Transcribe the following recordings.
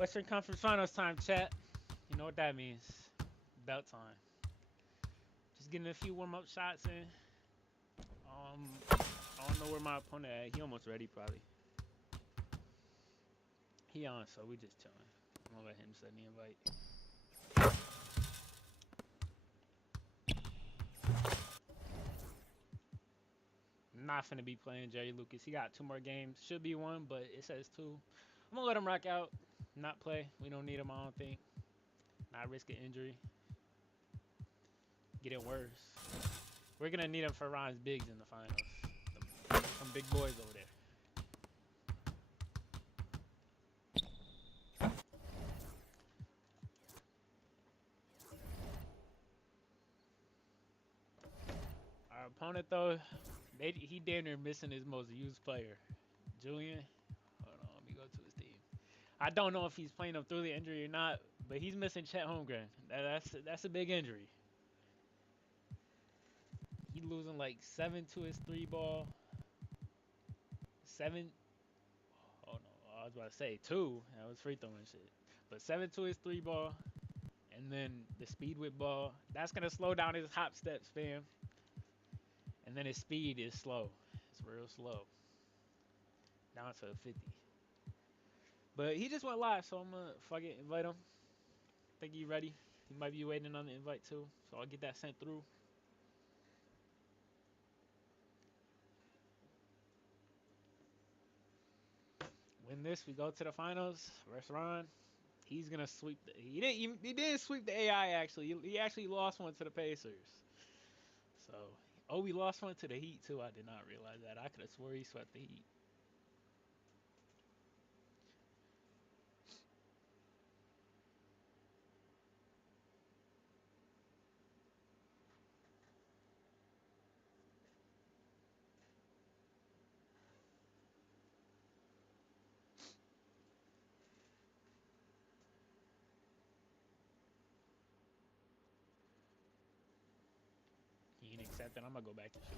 Western Conference Finals time, chat. You know what that means. Belt time. Just getting a few warm-up shots in. I don't know where my opponent at. He almost ready, probably. He on, so we just chilling. I'm gonna let him send the invite. I'm not finna be playing Jerry Lucas. He got 2 more games. Should be one, but it says 2. I'm gonna let him rock out, not play. We don't need him, I don't think. Not risk an injury. Get it worse. We're gonna need him for Ron's bigs in the finals. Some big boys over there. Our opponent though, he damn near missing his most used player, Julian. Hold on, let me go to his team. I don't know if he's playing him through the injury or not, but he's missing Chet Holmgren. That's a big injury. He losing like 7 to his 3 ball. 7. Oh no, I was about to say 2. That was free throwing shit. But 7 to his 3 ball, and then the speed with ball. That's gonna slow down his hop steps, fam. And then his speed is slow. It's real slow. Down to 50. But he just went live, so I'm gonna fuck it, invite him. Think he ready. He might be waiting on the invite too, so I'll get that sent through. Win this, we go to the finals. Ron, he's gonna sweep. He didn't sweep the AI actually. He actually lost one to the Pacers. So, oh, we lost one to the Heat too. I did not realize that. I could have swore he swept the Heat. He ain't accepting. I'm gonna go back to shooting.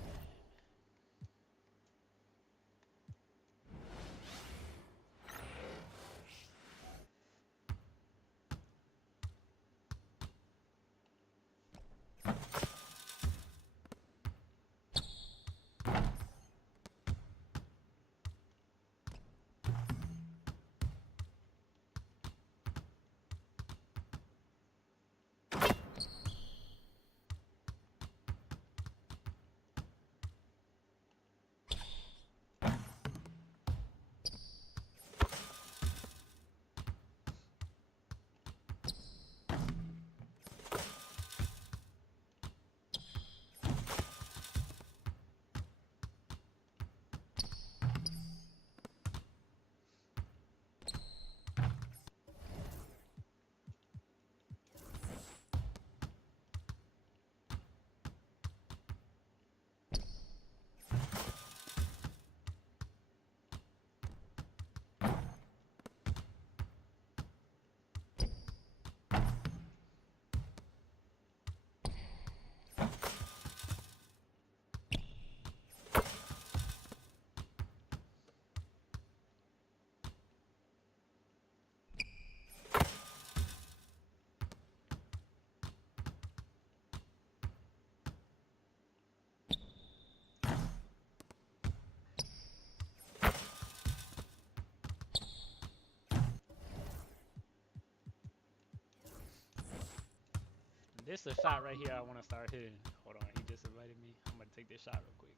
This is a shot right here I want to start hitting. Hold on, he just invited me. I'm going to take this shot real quick.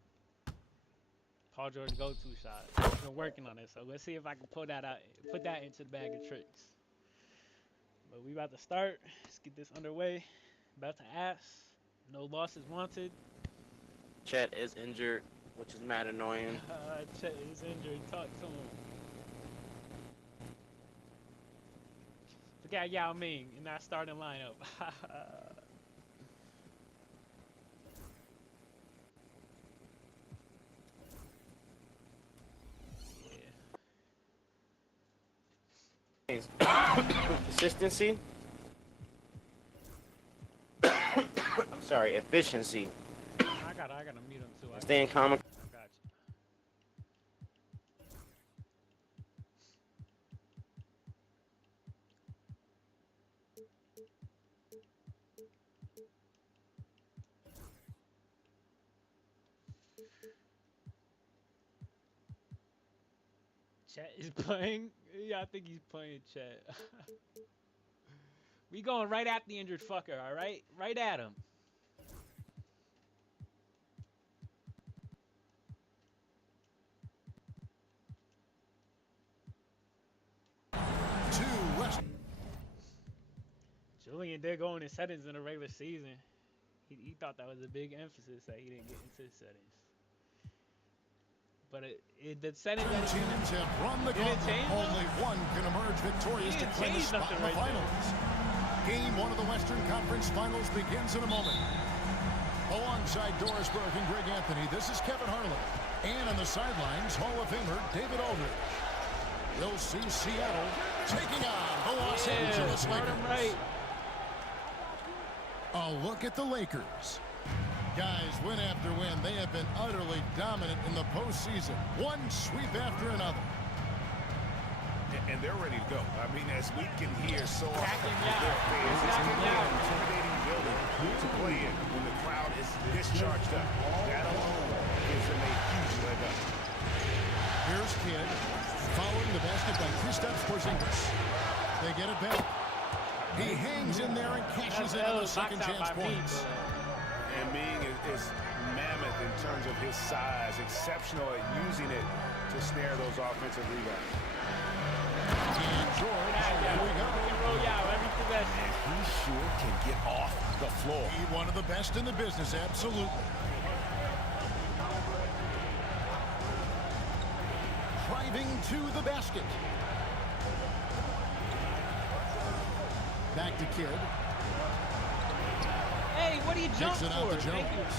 Paul George go-to shot. I've been working on it, so let's see if I can pull that out, put that into the bag of tricks. But we about to start. Let's get this underway. About to ask. No losses wanted. Chet is injured, which is mad annoying. Chet is injured. Talk to him. Look at Yao Ming in that starting lineup. Consistency. I'm sorry, efficiency. I gotta mute him too. Staying calm. I got you. Chet is playing. Yeah, I think he's playing Chet. We going right at the injured fucker, all right? Right at him. Julian did go in his settings in the regular season. He thought that was a big emphasis that he didn't get into the settings. But the settings that teams have run the gauntlet. Only one can emerge victorious to claim a spot in the finals. Game 1 of the Western Conference Finals begins in a moment. Alongside Doris Burke and Greg Anthony, this is Kevin Harlan. And on the sidelines, Hall of Famer David Aldridge. We'll see Seattle taking on the Los Angeles Lakers. Right. A look at the Lakers. Guys, win after win, they have been utterly dominant in the postseason. One sweep after another. And they're ready to go. I mean, as we can hear so often, their fans, it's going to be an intimidating building to play in when the crowd is this charged up. That alone gives them a huge leg up. Here's Kidd, following the basket by Kristaps Porzingis. They get it back. He hangs in there and cashes in on the second chance points. And Ming is mammoth in terms of his size, exceptional at using it to snare those offensive rebounds. And George, here we go. Every possession. And he sure can get off the floor. He's one of the best in the business, absolutely. Driving to the basket. Back to Kidd. Hey, what are you jumping Out for? to Jones.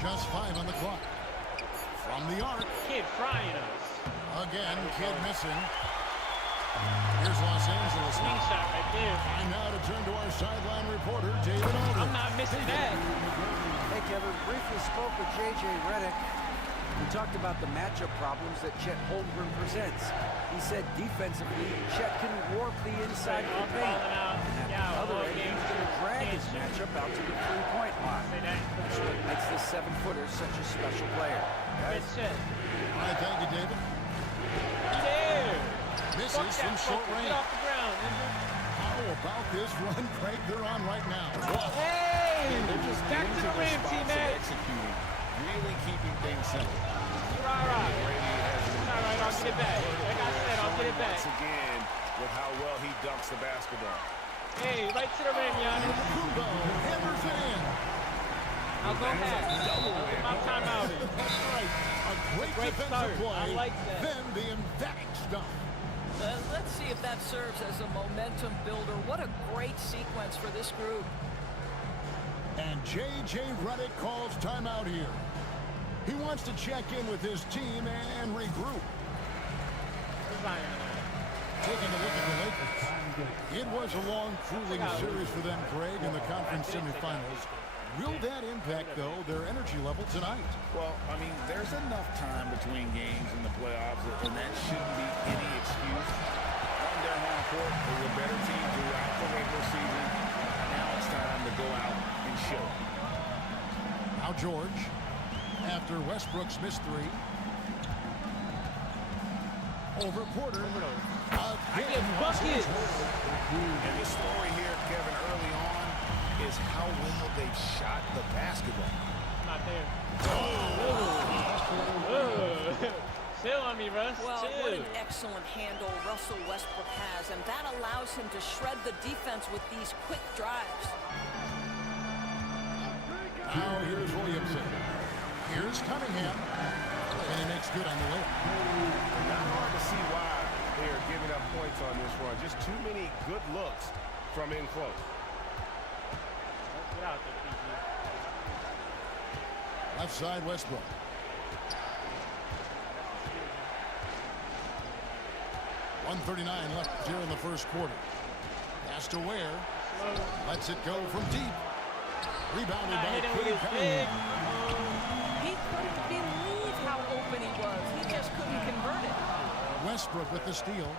Just 5 on the clock. From the arc. Kid frying us. Again, Kidd missing. Here's Los Angeles. Swing shot right there. And now to turn to our sideline reporter, David Aldridge. I'm not missing that. Hey, Kevin, briefly spoke with J.J. Redick. We talked about the matchup problems that Chet Holmgren presents. He said defensively, Chet can warp the inside of the paint. And at the other end, he's going to drag his matchup out to the three-point line. That's what makes this 7-footer such a special player. Good shit. All right, thank you, David. There. Misses from short range. Get off the ground. How about this run, Craig, they're on right now? Hey! Back to the rim, T-Mac. Executing, really keeping things simple. All right. All right, I'll get it back. Like I said, I'll get it back. Once again, with how well he dunks the basketball. Hey, right to the rim, Giannis. Kubo hammers it in. I'll go back. My timeout. That's right. A great defensive start. play. I like that. Then the emphatic stuff. Let's see if that serves as a momentum builder. What a great sequence for this group. And J.J. Redick calls timeout here. He wants to check in with his team and regroup. Taking a look at the Lakers. It was a long, grueling series for them, Greg, in the conference semifinals. Will that impact, though, their energy level tonight? Well, I mean, there's enough time between games in the playoffs, and that shouldn't be any excuse. On their home court, they were a better team throughout the regular season. Now it's time to go out and show. Now George, after Westbrook's missed 3. Over Porter. I get buckets. And the story here, Kevin, early on, is how well they've shot the basketball. Not there. Chill on me, Russ. Well, Chill. what an excellent handle Russell Westbrook has, and that allows him to shred the defense with these quick drives. Now here's Williamson. Here's Cunningham. And he makes good on the layup. Not hard to see why they are giving up points on this run. Just too many good looks from in close. Get out there, PG. Left side, Westbrook. .139 left here in the first quarter. Pass to Ware. Lets it go from deep. Rebounded by Cade Cunningham. He couldn't believe how open he was. He just couldn't convert it. Westbrook with the steal.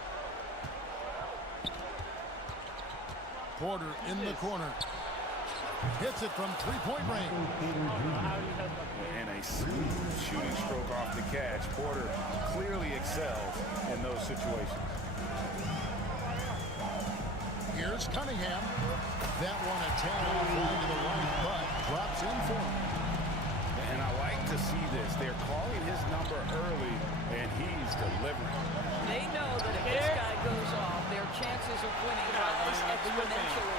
Porter in the corner. Hits it from three-point range. And a smooth shooting stroke off the catch. Porter clearly excels in those situations. Here's Cunningham. That one a tad offline to the right, but drops in for him. And I like to see this. They're calling his number early, and he's delivering. They know that if this guy goes off, their chances of winning rise exponentially.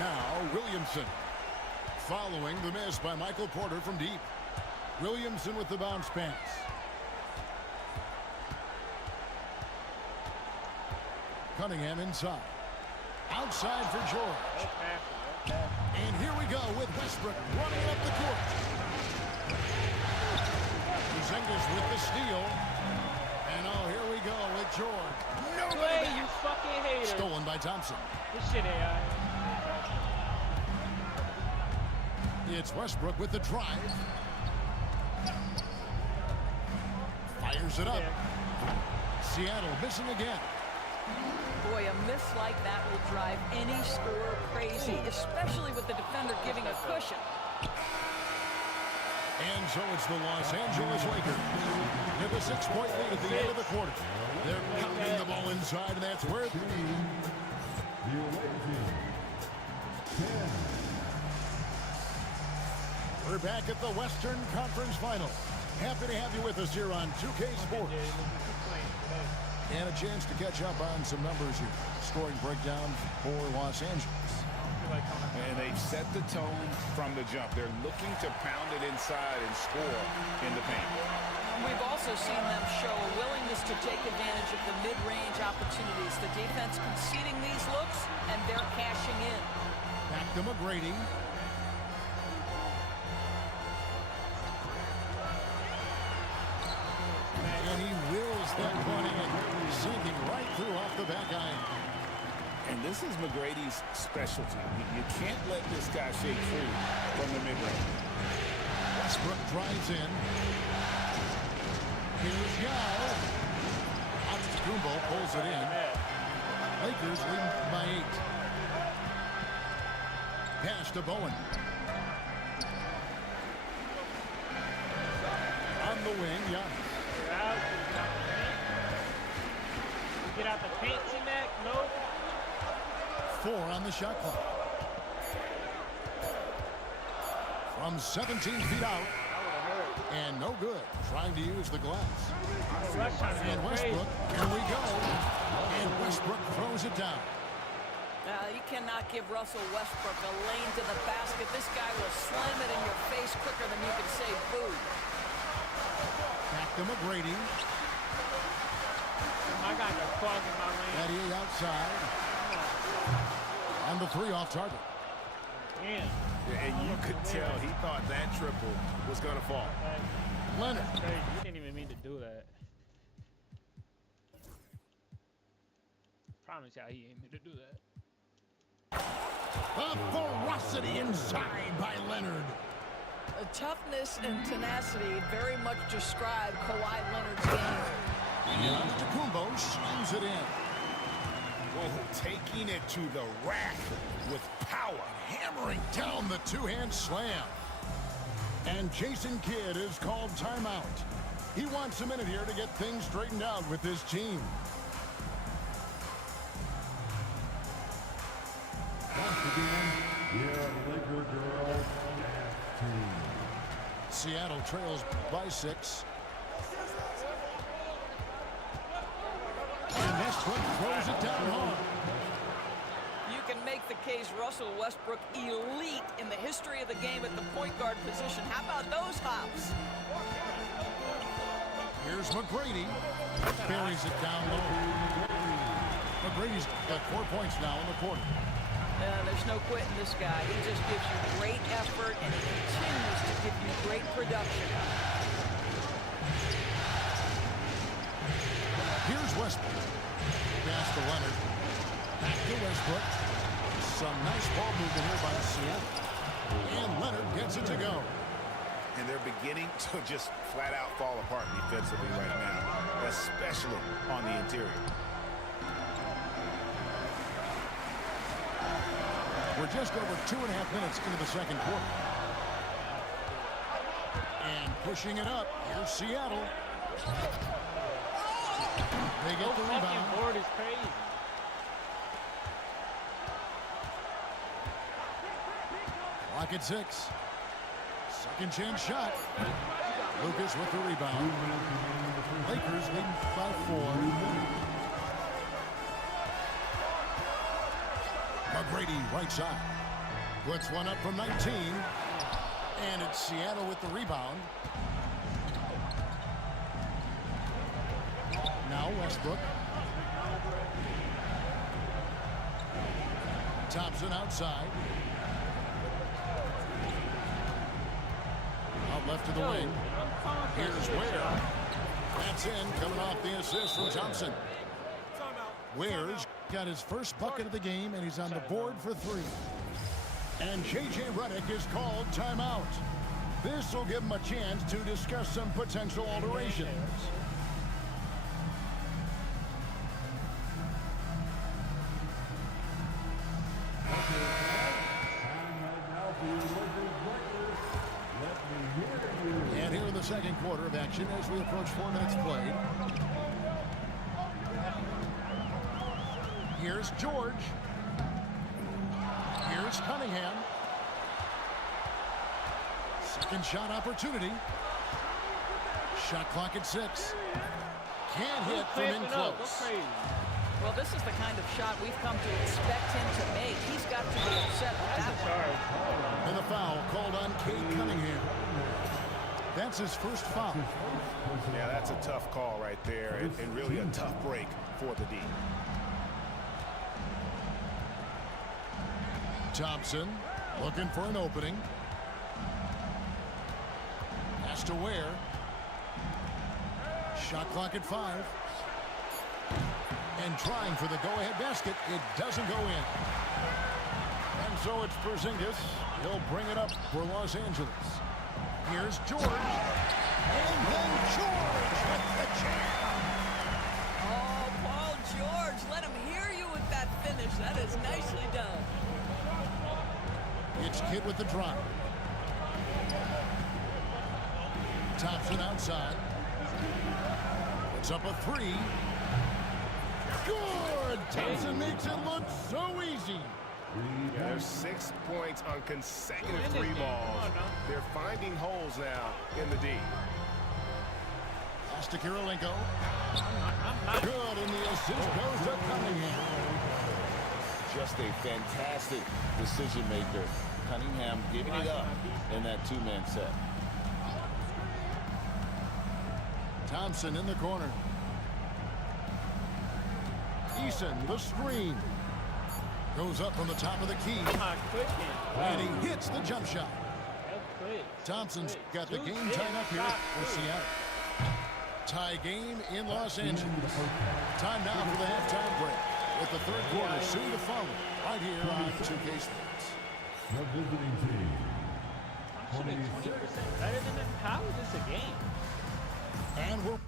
Now, Williamson. Following the miss by Michael Porter from deep. Williamson with the bounce pass. Cunningham inside. Outside for George. And here we go with Westbrook running up the court. Porzingis with the steal. And oh, here we go with George. No way, you fucking hater. Stolen by Thompson. This shit AI. It's Westbrook with the drive. Fires it up. Seattle missing again. Boy, a miss like that will drive any scorer crazy, especially with the defender giving a cushion. And so it's the Los Angeles Lakers with a 6-point lead at the end of the quarter. They're pounding the ball inside, and that's where we're back at the Western Conference Final. Happy to have you with us here on 2K Sports. And a chance to catch up on some numbers here. Scoring breakdown for Los Angeles. And they've set the tone from the jump. They're looking to pound it inside and score in the paint. We've also seen them show a willingness to take advantage of the mid-range opportunities. The defense conceding these looks, and they're cashing in. Back to McGrady. And he wills that one in, sinking right through off the back iron. And this is McGrady's specialty. You can't let this guy shake free from the mid-range. Westbrook drives in. Here's Yao. Antetokounmpo pulls it in. Lakers lead by 8. Pass to Bowen. On the wing, Giannis. Get out the paint, T-Mac. No. 4 on the shot clock. From 17 feet out. And no good. Trying to use the glass. And Westbrook, here we go. And Westbrook throws it down. You cannot give Russell Westbrook a lane to the basket. This guy will slam it in your face quicker than you can say boo. Back to McGrady. I got the clog in my lane. Eddie outside. And the 3 off target. Damn. And you could tell he thought that triple was going to fall. Leonard. That's crazy. You didn't even mean to do that. Promise y'all he ain't mean to do that. The ferocity inside by Leonard. The toughness and tenacity very much describe Kawhi Leonard's game. And Antetokounmpo slams it in. Oh, taking it to the rack with power. Hammering down the two-hand slam. And Jason Kidd is called timeout. He wants a minute here to get things straightened out with his team. Once again, we have Laker girls dance team. Seattle trails by 6. And Westbrook throws it down hard. You can make the case Russell Westbrook elite in the history of the game at the point guard position. How about those hops? Here's McGrady. Buries it down low. McGrady's got 4 points now in the quarter. There's no quitting this guy. He just gives you great effort, and he continues to give you great production. Here's Westbrook. Pass to Leonard. Back to Westbrook. Some nice ball movement here by Seattle. And Leonard gets it to go. And they're beginning to just flat out fall apart defensively right now, especially on the interior. We're just over 2.5 minutes into the second quarter. And pushing it up, here's Seattle. They get the rebound. Board is crazy. Clock at 6. Second chance shot. Lucas with the rebound. Lakers leading by 4. McGrady right side. Puts one up from 19. And it's Seattle with the rebound. Now Westbrook. Thompson outside. Out left to the wing. Here's Ware. That's in, coming off the assist from Thompson. Ware's got his first bucket of the game, and he's on the board for 3. And J.J. Redick is called timeout. This will give him a chance to discuss some potential alterations. And here in the second quarter of action as we approach 4 minutes played. Here's George. Here's Cunningham. Second shot opportunity. Shot clock at 6. Can't hit from in close. Well, this is the kind of shot we've come to expect him to make. He's got to be upset with that one. And the foul called on Cade Cunningham. That's his first foul. Yeah, that's a tough call right there, and really a tough break for the D. Thompson looking for an opening. Pass to Ware. Shot clock at 5. And trying for the go-ahead basket. It doesn't go in. And so it's Porzingis. He'll bring it up for Los Angeles. Here's George. And then George with the jam. Oh, Paul George, let him hear you with that finish. That is nicely done. It's Kidd with the drive. Thompson outside. It's up a 3. Good! Thompson makes it look so easy. Yeah, there's 6 points on consecutive 3 balls. They're finding holes now in the D. Pass to Kirilenko. Good, and the assist goes to Cunningham. Just a fantastic decision maker. Cunningham giving it up in that 2-man set. Thompson in the corner. Eason, the screen. Goes up from the top of the key. And he hits the jump shot. Thompson's got the game tied up here for Seattle. Tie game in Los Angeles. Time now for the halftime break. With the third quarter soon to follow. Right here on 2K Sports. The visiting team. 20% better than them. How is this a game? And we're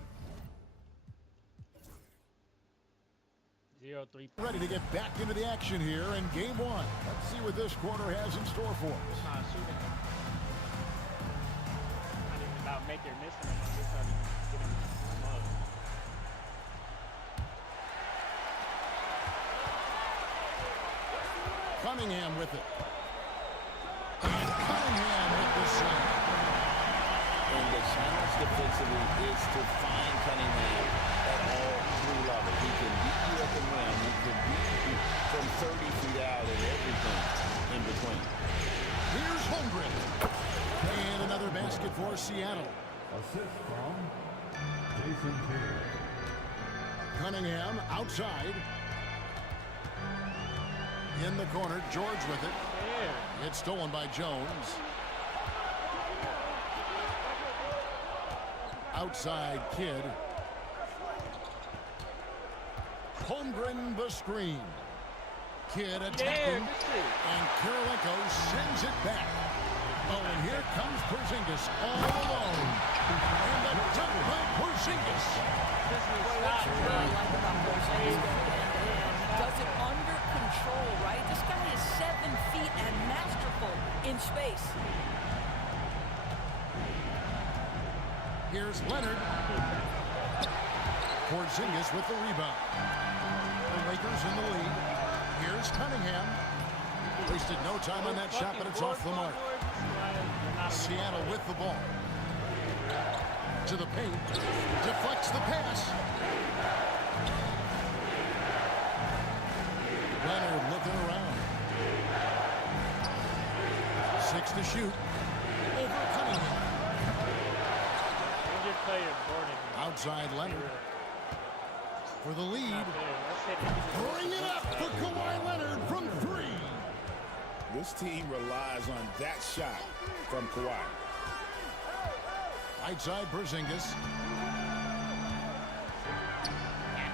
0-3. ready to get back into the action here in game 1. Let's see what this quarter has in store for us. Not shooting. Not even about make or miss them. Just not even getting them up. Cunningham with it. And Cunningham with the save. And the challenge defensively is to find Cunningham at all 3 levels. He can beat you at the rim. He can beat you from 30 feet out and everything in between. Here's Holmgren. And another basket for Seattle. Assist from Jason Kidd. Cunningham outside. In the corner, George with it. It's stolen by Jones. Outside Kidd. Holmgren the screen. Kidd attacking. And Kirilenko sends it back. Oh, and here comes Porzingis all alone. And the dunk by Porzingis. What I really like about Porzingis going end-to-end, he does it under control. control, right? This guy is 7 feet and masterful in space. Here's Leonard. Porzingis with the rebound. The Lakers in the lead. Here's Cunningham. Wasted no time on that shot, but it's off the mark. Seattle with the ball. To the paint. Deflects the pass. Leonard looking around. 6 to shoot. Over Cunningham. Outside Leonard. For the lead. Bring it up for Kawhi Leonard from 3. This team relies on that shot from Kawhi. Outside Porzingis.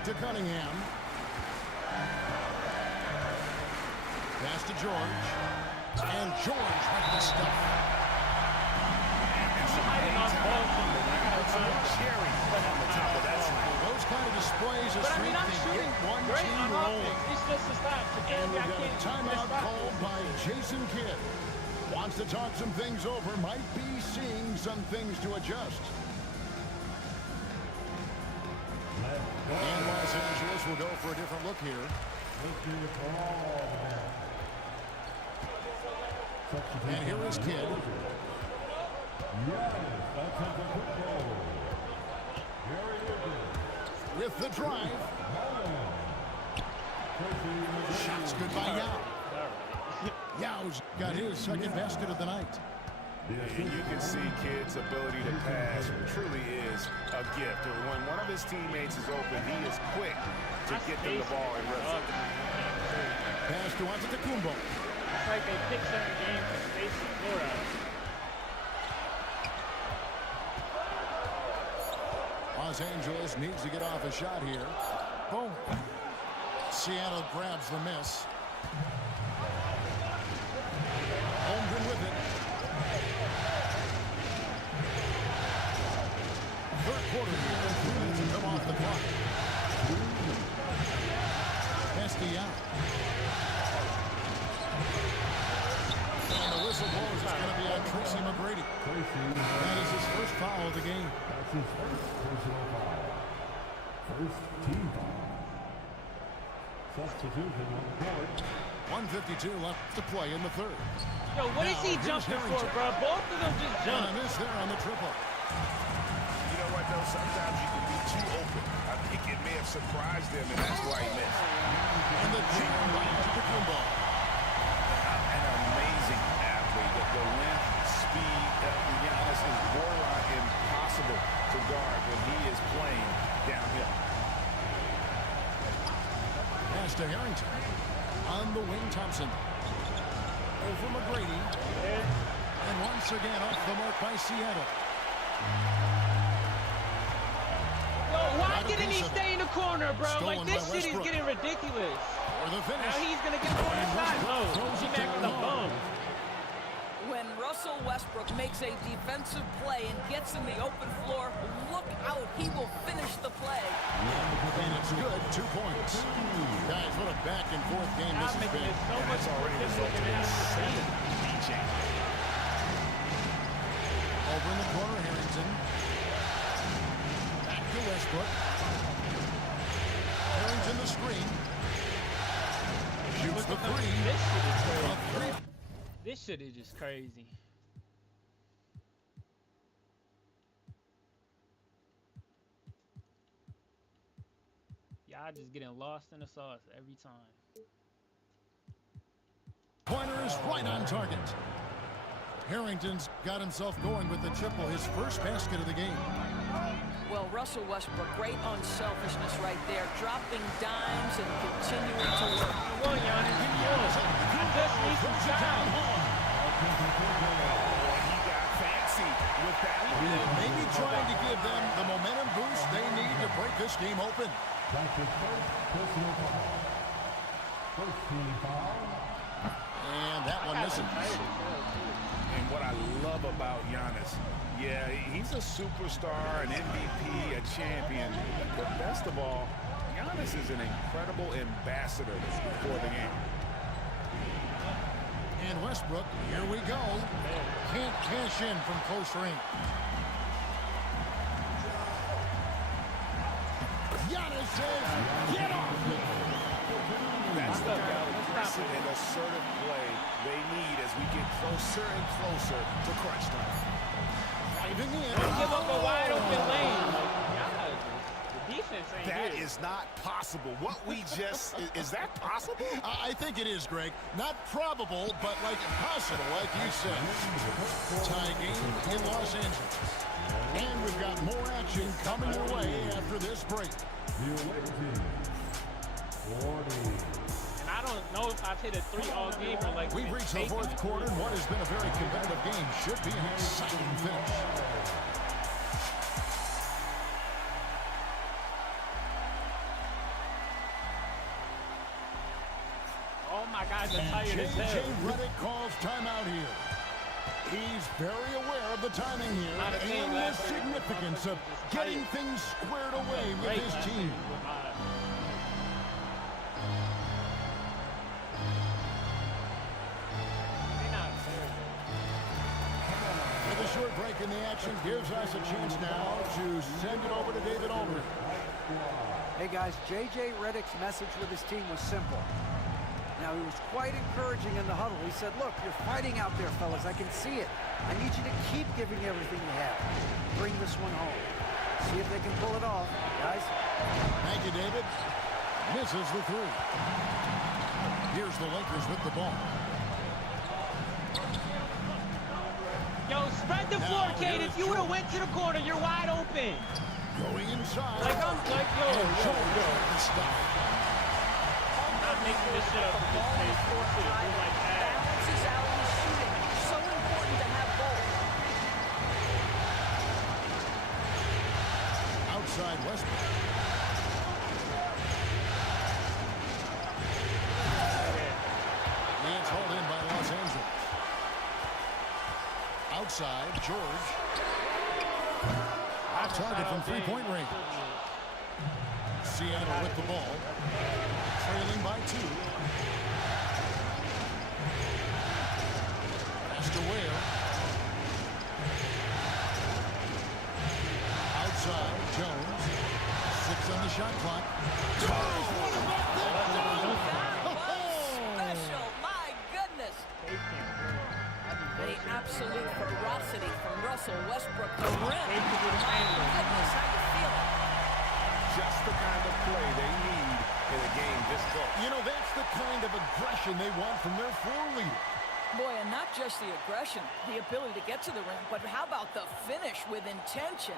To Cunningham. Pass to George. And George with the stuff. Cherry on the top of that slide. Those kind of displays of strength can get one team rolling. It's just a stop. And we've got a timeout called by Jason Kidd. Wants to talk some things over. Might be seeing some things to adjust. And Los Angeles will go for a different look here. And here is Kidd. With the drive. Shots good by Yao. Yao's got his second basket of the night. And you can see Kidd's ability to pass truly is a gift. When one of his teammates is open, he is quick to get them the ball and run. Pass to Antetokounmpo. It's like they pick certain games to space the floor out. Los Angeles needs to get off a shot here. Boom. Seattle grabs the miss. Holmgren with it. Third quarter here. 3 minutes to come off the clock. Castellano. And the whistle blows. It's going to be on Tracy McGrady. That is his first foul of the game. That's his first personal foul. First team foul. Substitution on the court. 1:52 left to play in the third. Yo, what is he Now, here's jumping for, Harrington. bro? Both of them just And a jumped. miss there on the triple. You know what, though? Sometimes you can be too open. I think it may have surprised him, and that's why he missed. And the jam by Antetokounmpo. An amazing athlete. The length, speed, Giannis is borderline impossible to guard when he is playing downhill. Pass to Harrington. On the wing, Thompson. Over McGrady. And once again off the mark by Seattle. Yo, why Got a didn't he piece of stay in the corner, bro? Stolen Like, this by shit is Westbrook. getting ridiculous. For the Now finish. he's going to get a corner shot. No, Throws he it back down in the low. bum. When Russell Westbrook makes a defensive play and gets in the open floor, look out, he will finish the play. And it's good. 2 points. Guys, what a back and forth game this I'm has making been. it so much more difficult than it has to be. Over in the corner, Harrington. Back to Westbrook. Harrington the screen. Shoots the three. This shit is crazy. A three. This shit is just crazy. Y'all just getting lost in the sauce every time. Pointer is right on target. Harrington's got himself going with the triple, his first basket of the game. Well, Russell Westbrook, great unselfishness right there, dropping dimes and continuing to work. Come on, Giannis. Come on. I just need some time. He got fancy with that one. Maybe trying to give them the momentum boost they need to break this game open. That's his first personal foul. First team foul. And that one misses. And what I love about Giannis, yeah, he's a superstar, an MVP, a champion, but best of all, Giannis Giannis is an incredible ambassador for the game. And Westbrook, here we go. Can't cash in from close range. Giannis says, get off me. That's the kind of aggressive and assertive play they need as we get closer and closer to crunch time. Driving in. Give up a wide open lane. Like, the defense ain't That here. is not possible. What we just, is that possible? I think it is, Greg. Not probable, but like possible, like you said. Tie game in Los Angeles. And we've got more action coming your way after this break. And I don't know if I've hit a 3 all game or like. We've reached the fourth quarter, and what has been a very competitive game should be an exciting finish. Oh my God, the tired as hell. J.J. Redick calls timeout here. He's very aware of the timing here and the significance of getting things squared away with his team. With a short break in the action gives us a chance now to send it over to David Aldridge. Hey guys, J.J. Redick's message with his team was simple. Now, he was quite encouraging in the huddle. He said, look, you're fighting out there, fellas. I can see it. I need you to keep giving everything you have. Bring this one home. See if they can pull it off, guys. Thank you, David. Misses the 3. Here's the Lakers with the ball. Yo, spread the floor, Kate. If you would have went to the corner, you're wide open. Going inside. Like, I'm like, yo. Not making this shit up at this pace. Balance is out in the shooting. So important to have both. Outside Westbrook. And it's hauled in by Los Angeles. Outside, George. Off target from three-point range. Seattle with the ball. Trailing by 2. Pass to Ware. Outside, Jones. 6 on the shot clock. Jones, what about that? Special, my goodness. The absolute ferocity from Russell Westbrook to rim. My goodness, how you feeling? Just the kind of play they need in a game this close. You know, that's the kind of aggression they want from their floor leader. Boy, and not just the aggression, the ability to get to the rim, but how about the finish with intention?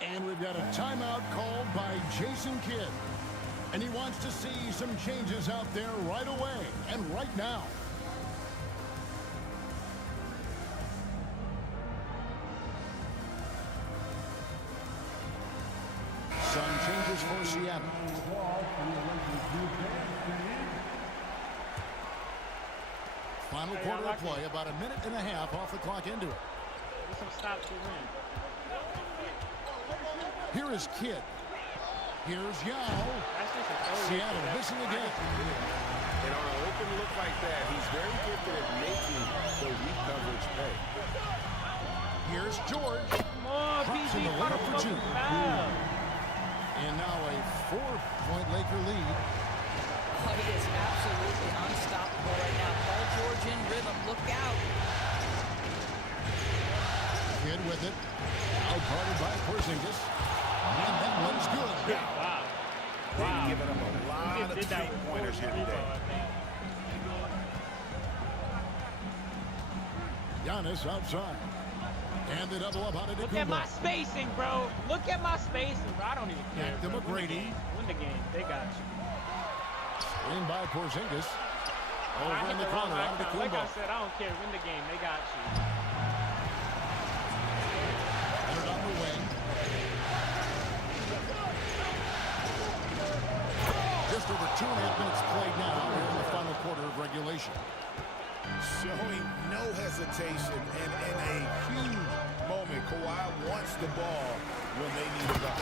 And we've got a timeout called by Jason Kidd. And he wants to see some changes out there right away and right now. Some changes for Seattle. Final quarter of play, about a minute and a half off the clock into it. Get some stops to win. Here is Kidd. Here's Yao. Seattle missing again. And on an open look like that, he's very gifted at making the weak coverage pay. Here's George. Come on, Drops PG, in the layup for 2. foul. And now a 4-point Laker lead. Oh, he is absolutely unstoppable right now. Paul George in rhythm. Look out. Kidd with it. Out-guarded by Porzingis. And that one's good. Wow. They've given him a lot of Did that three-pointers here today. Giannis outside. And the double up on it. Look at my spacing, bro. Look at my spacing, bro. I don't even care. Back to McGrady. Win the game. They got you. In by Porzingis. I Over hit in the the wrong corner. Out of the icon. Like I said, I don't care. Win the game. They got you. Leonard on the wing. Just over 2.5 minutes played now here in the final quarter of regulation. Showing no hesitation and in a huge moment. Kawhi wants the ball when they need it.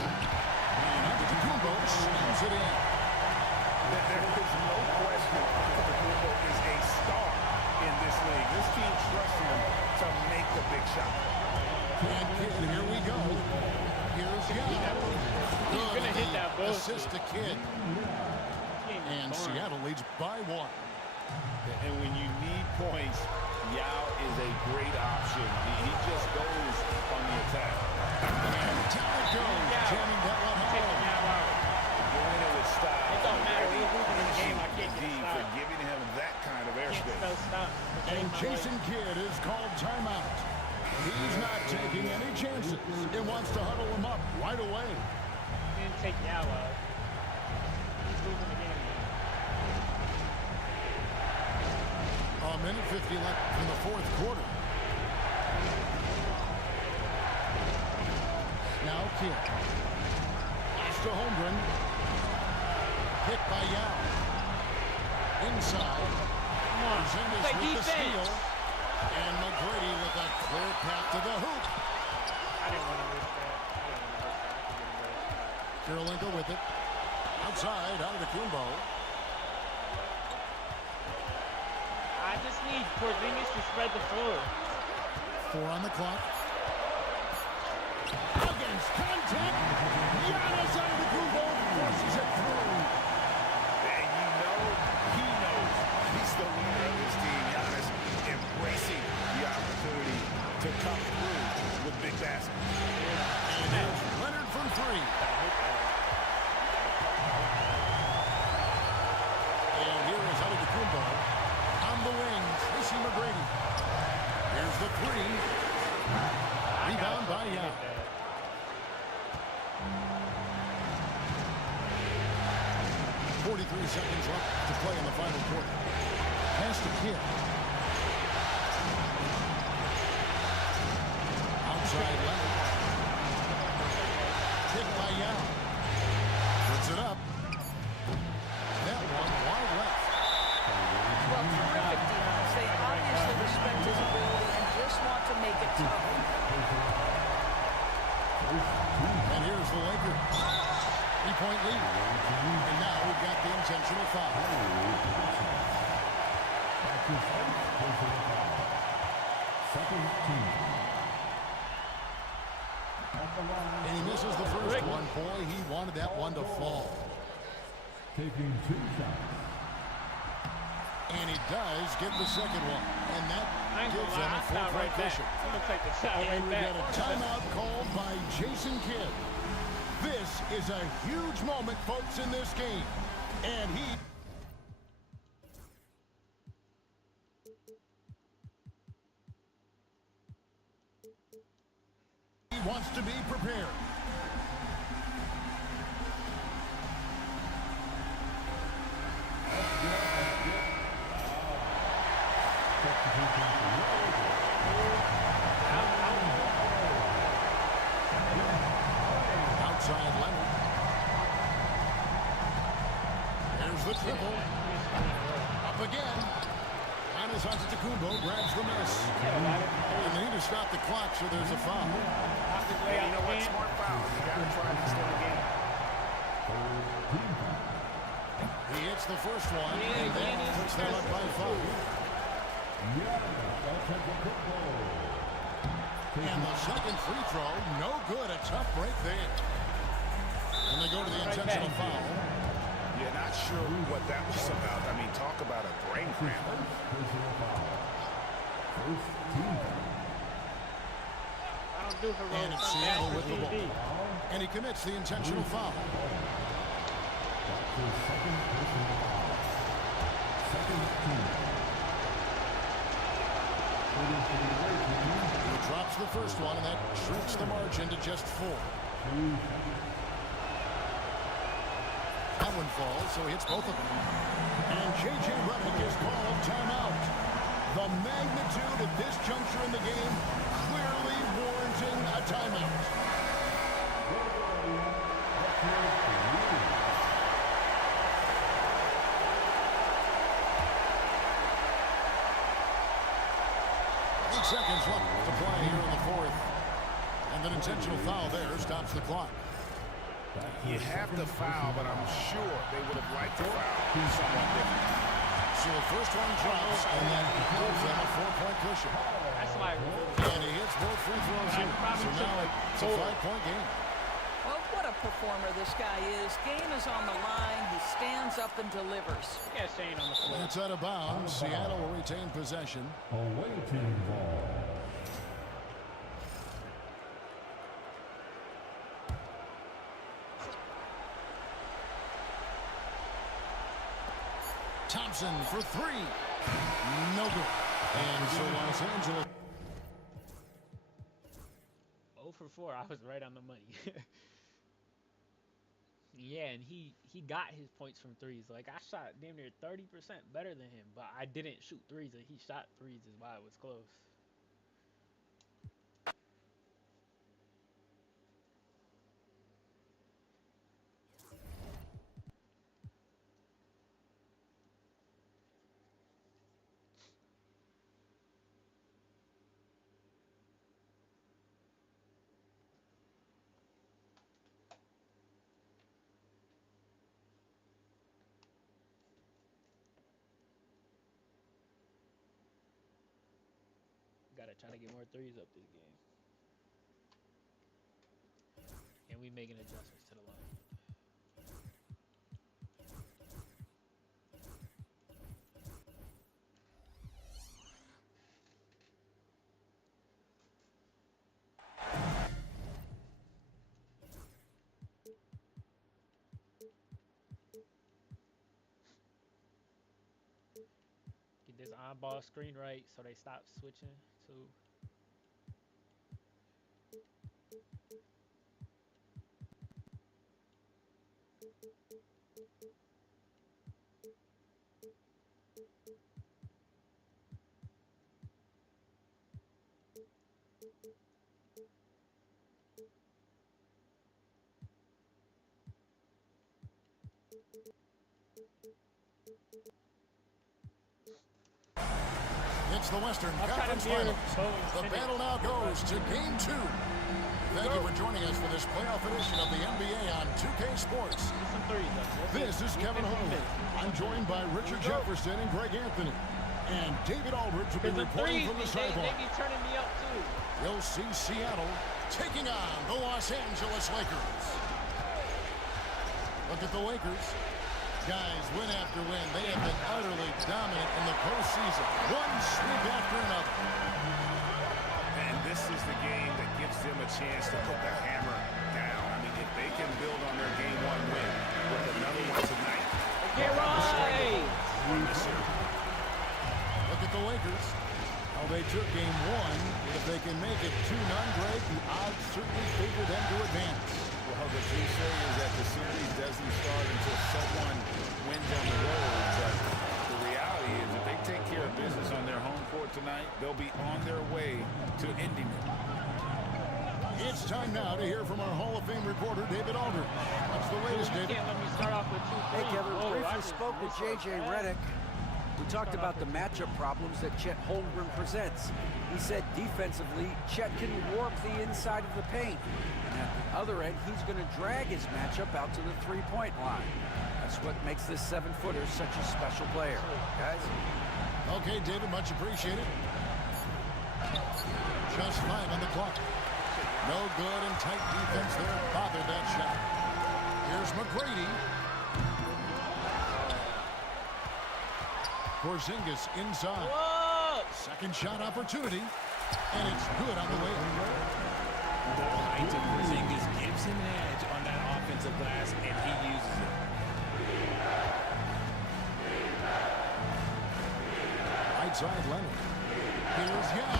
And Antetokounmpo slams it in. There is no question Antetokounmpo is a star in this league. This team trusts him to make the big shot. And here we go. Here's Yao. He's gonna hit that bullshit. Assist to Kidd. And Seattle leads by 1. And when you need points, Yao is a great option. He just goes on the attack. And down it goes, jamming that one Taking home. Yao out. Doing it with style. It don't matter. We're losing in the game. I can't D get for stopped. giving him that kind of airspace. Can't stop. And Jason Kidd is called timeout. He's not taking any chances and wants to huddle him up right away. He didn't take Yao out. He's losing the game. A minute 50 left in the fourth quarter. Now Kidd. Pass to Holmgren. Hit by Yao. Inside. Come on. Porzingis Play with the steal. defense. And McGrady with a clear path to the hoop. I didn't want to risk that. Kirilenko with it. Outside, Antetokounmpo. I just need Porzingis to spread the floor. 4 on the clock. Against contact. Giannis Antetokounmpo forces it through. And you know he knows he's the leader of this team. Giannis embracing the opportunity to come through with big baskets. And there's Leonard from 3. And here is Antetokounmpo on the wing. Tracy McGrady. Here's the 3. Rebound by Yao. 43 seconds left to play in the final quarter. Pass to Kidd. Outside Leonard. Kicked by Yao. Puts it up. That one wide left. Well, terrific defense. They obviously respect his ability and just want to make it tough. And here's the Lakers. 3-point lead. And now we've got the intentional foul. And he misses the first one. Boy, he wanted that one to fall. Taking 2 shots. And he does get the second one. And that I ain't gives gonna them lie, a I stopped right 4-point back. cushion. I'm gonna take the shot And right we back. got a timeout called by Jason Kidd. This is a huge moment, folks, in this game. And he wants to be prepared. Outside Leonard. There's the triple. Up again. Giannis Antetokounmpo grabs the miss. And they need to stop the clock, so there's a foul. Yeah, you know what? Smart foul. You got to try to extend the game. He hits the first one, and then puts them up by 5. And the second free throw, no good. A tough break there. And they go to the intentional foul. You're not sure what that was about. I mean, talk about a brain cramp. And it's Seattle with the ball. And he commits the intentional foul. He drops the first one, and that shrinks the margin to just 4. That one falls, so he hits both of them. And J.J. Redick is called timeout. The magnitude at this juncture in the game clearly warranting a timeout. Seconds left to play here in the fourth. And an intentional foul there stops the clock. You have to foul, but I'm sure they would have liked to foul someone different. So the first one drops, and that gives them a 4-point cushion. That's like, And he hits both free throws here. So now it's a 5-point game. Well, what a performer this guy is. Game is on the line. He stands up and delivers. look at Shane on the floor. That's out of bounds. Seattle will retain possession. Away team ball. Thompson for 3. No good. And so Los Angeles. 0 for 4. I was right on the money. Yeah, and he got his points from threes. Like, I shot damn near 30% better than him, but I didn't shoot threes, and he shot threes is why it was close. Gotta try to get more threes up this game. And we making adjustments to the line. Get this on-ball screen right so they stop switching to. It's the Western Conference Finals. The battle now goes to Game 2. Thank you for joining us for this playoff edition of the NBA on 2K Sports. This is Kevin Holmes. I'm joined by Richard Jefferson and Greg Anthony. And David Aldridge will be reporting from the sideline. They be turning me up too. You'll see Seattle taking on the Los Angeles Lakers. Look at the Lakers. Guys, win after win, they have been utterly dominant in the postseason. One sweep after another. And this is the game that gives them a chance to put the hammer down. I mean, if they can build on their Game 1 win with another one tonight. Get right! Look at the Lakers. How they took Game 1. If they can make it 2-0, Greg, the odds certainly favor them to advance. Well, the cliche is that the series doesn't start until someone wins on the road, but the reality is if they take care of business on their home court tonight, they'll be on their way to ending it. It's time now to hear from our Hall of Fame reporter, David Aldridge. What's the latest, David? Can't let me start off with 2 Hey, Kevin, briefly spoke with J.J. Redick. We talked about the matchup problems that Chet Holmgren presents. He said defensively, Chet can warp the inside of the paint. And at the other end, he's going to drag his matchup out to the three-point line. That's what makes this 7-footer such a special player. Guys? Okay, David, much appreciated. Just 5 on the clock. No good and tight defense there. Bothered that shot. Here's McGrady. Porzingis inside. Whoa! Second shot opportunity. And it's good on the way. The height of Porzingis gives him an edge on that offensive glass, and he uses it. Right side Leonard. Here's Yao.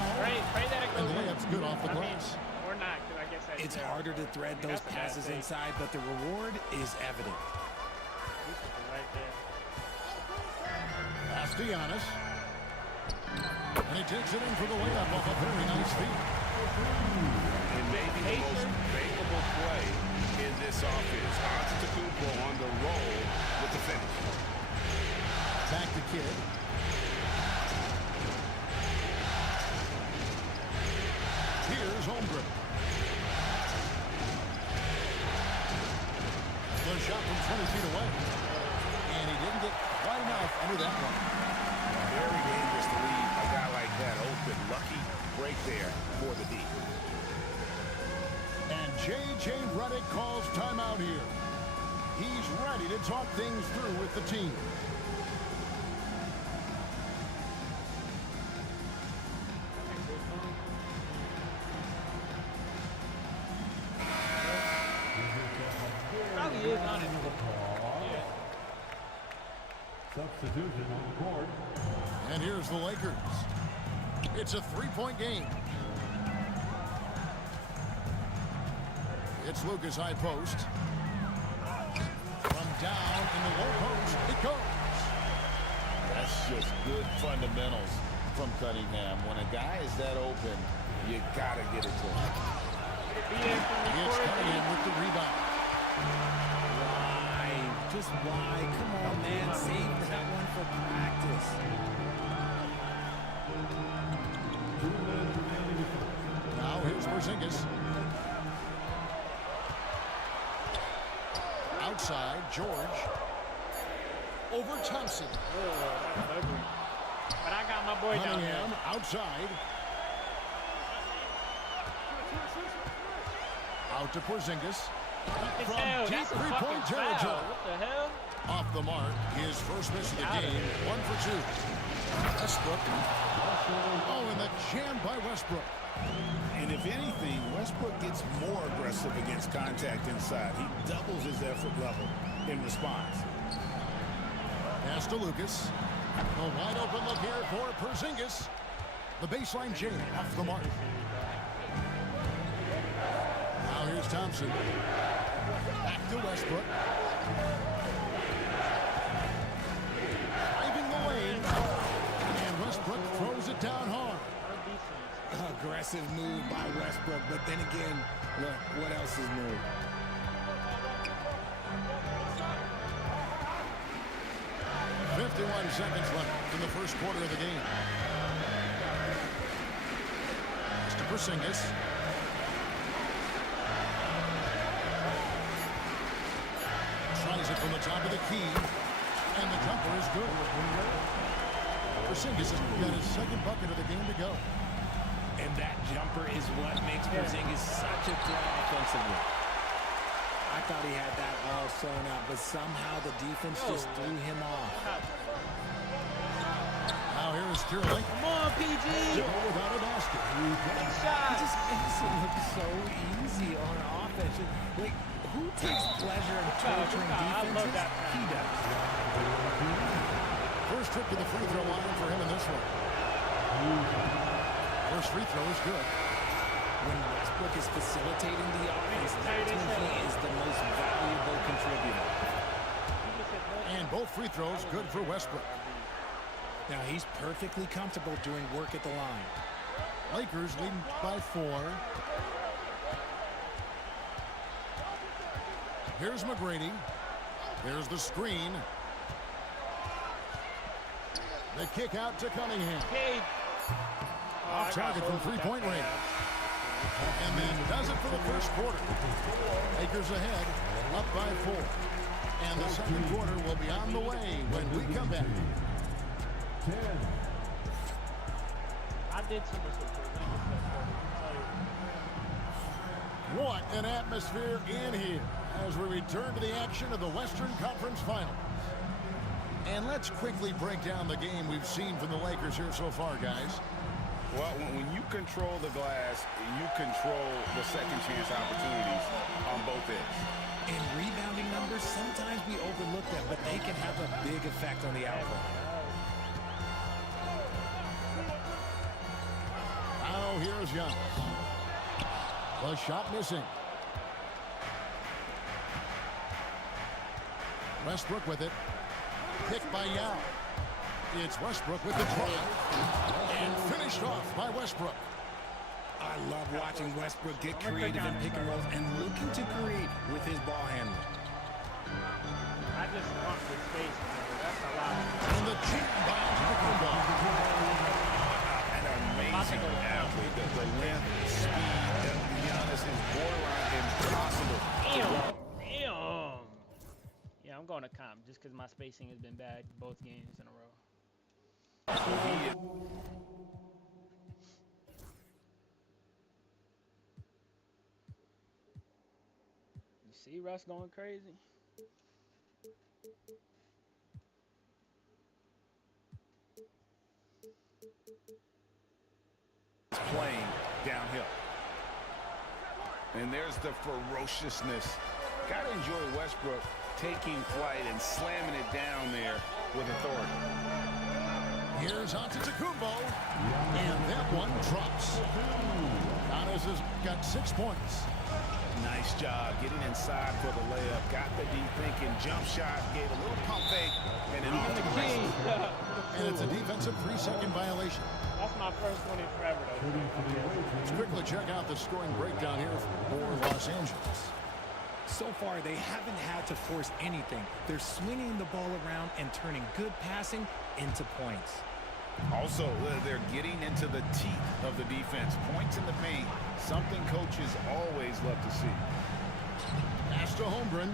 Pray that it And goes the in. layup's good off the glass. Or not, because I guess that's It's harder to thread those passes inside, but the reward is evident. Right there. Pass to Giannis. And he takes it in for the layup off a very nice feed. And maybe the most favorable play in this offense. Antetokounmpo on the roll with the finish. Back to Kidd. Here's Holmgren. 20 feet away. And he didn't get quite enough under that one. Very dangerous to leave a guy like that open. Lucky break there for the D. And J.J. Redick calls timeout here. He's ready to talk things through with the team. Probably is on it. Substitution on the board. And here's the Lakers. It's a three-point game. It's Lucas high post. From down in the low post, it goes. That's just good fundamentals from Cunningham. When a guy is that open, you got to get it to him. It's Cunningham with the rebound. Why? Just why? Come on, man. Save that one for practice. 2 minutes remaining. Now here's Porzingis. Outside, George. Over Thompson. But I got my boy down there. Cunningham outside. Out to Porzingis. It's From hell. deep That's a three-point fucking foul. territory. What the hell? Off the mark, his first miss of the Got it. game, 1 for 2. Westbrook. Oh, and the jam by Westbrook. And if anything, Westbrook gets more aggressive against contact inside. He doubles his effort level in response. Pass to Lucas. A wide open look here for Porzingis. The baseline jam off the mark. Now here's Thompson. Back to Westbrook. Driving the lane. And Westbrook throws it down hard. Aggressive move by Westbrook, but then again, look, what else is new? .51 seconds left in the first quarter of the game. It's to Porzingis. Tries it from the top of the key. And the jumper is good. Porzingis has got his second bucket of the game to go. And that jumper is what makes Porzingis such a threat offensively. I thought he had that all sewn up, but somehow the defense just threw him off. Now here is Sterling. Come on, PG. Still without a basket. Big He shot. just makes it look so easy on offense. Like, who takes pleasure in torturing I love defenses? that. He does. First trip to the free throw line for him in this one. First free throw is good. When Westbrook is facilitating the offense, that's when he is the most valuable contributor. And both free throws good for Westbrook. Now, he's perfectly comfortable doing work at the line. Lakers leading by 4. Here's McGrady. Here's the screen. The kick out to Cunningham. Hey. Off target from three-point range. And then does it for the first quarter. Lakers ahead, up by 4. And the second quarter will be on the way when we come back. 10. I did too much with What an atmosphere in here as we return to the action of the Western Conference Finals. And let's quickly break down the game we've seen from the Lakers here so far, guys. Well, when you control the glass, you control the second chance opportunities on both ends. And rebounding numbers, sometimes we overlook them, but they can have a big effect on the outcome. Now here's Young. The shot missing. Westbrook with it. Picked by Yao. It's Westbrook with the drive. And finished off by Westbrook. I love watching Westbrook get creative in pick and rolls and looking to create with his ball handling. I just want the space. That's a lot. And the cheap bounce to the ball. An amazing athlete. The length, speed, Giannis is borderline impossible. Damn. Damn. Yeah, I'm going to comp just because my spacing has been bad both games in a row. You see Russ going crazy? Playing downhill. And there's the ferociousness. Gotta enjoy Westbrook taking flight and slamming it down there with authority. Here's Antetokounmpo, and that one drops. Giannis has got 6 points. Nice job getting inside for the layup. Got the deep thinking jump shot, gave a little pump fake, and it off the King. And it's a defensive 3-second violation. That's my first one in forever, though. Let's quickly check out the scoring breakdown here for Los Angeles. So far, they haven't had to force anything. They're swinging the ball around and turning good passing into points. Also, they're getting into the teeth of the defense. Points in the paint, something coaches always love to see. Pass to Holmgren.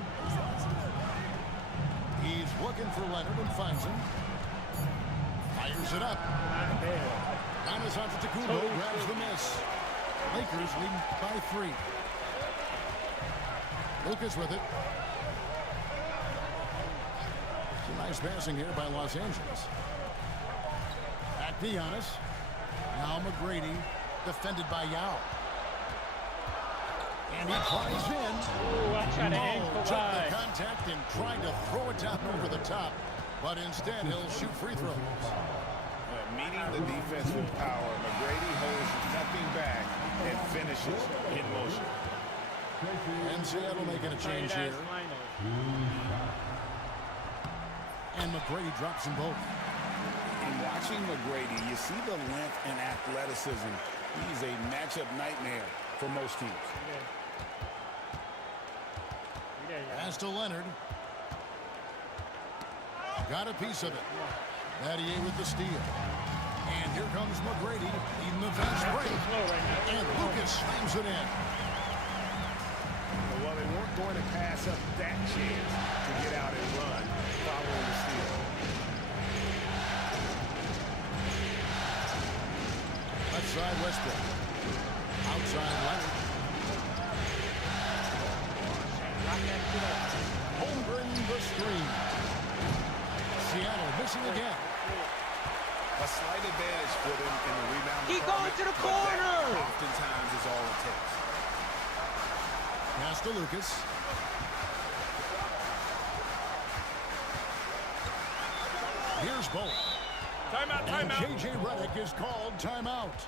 He's looking for Leonard and finds him. Fires it up. Giannis Antetokounmpo grabs the miss. Lakers lead by 3. Lucas with it. Some nice passing here by Los Angeles. Back to Giannis. Now McGrady, defended by Yao. And he tries in. Ooh, I tried to ankle took the high. contact and tried to throw it down over the top. But instead, he'll shoot free throws. Meeting the defense with power, McGrady holds nothing back and finishes in motion. And Seattle making a change here. And McGrady drops them both. In watching McGrady, you see the length and athleticism. He's a matchup nightmare for most teams. Pass to Leonard. Got a piece of it. Battier with the steal. And here comes McGrady eating the fast break. And Lucas slams it in. Well, they weren't going to pass up that chance to get out and run following the steal. Left side Westbrook. Outside Leonard. Holmgren the screen. Seattle missing again. A slight advantage for them in the rebound. Keep going to the corner. Oftentimes is all it takes. Pass to Lucas. Here's Bolt. Timeout, And J.J. Redick is called timeout.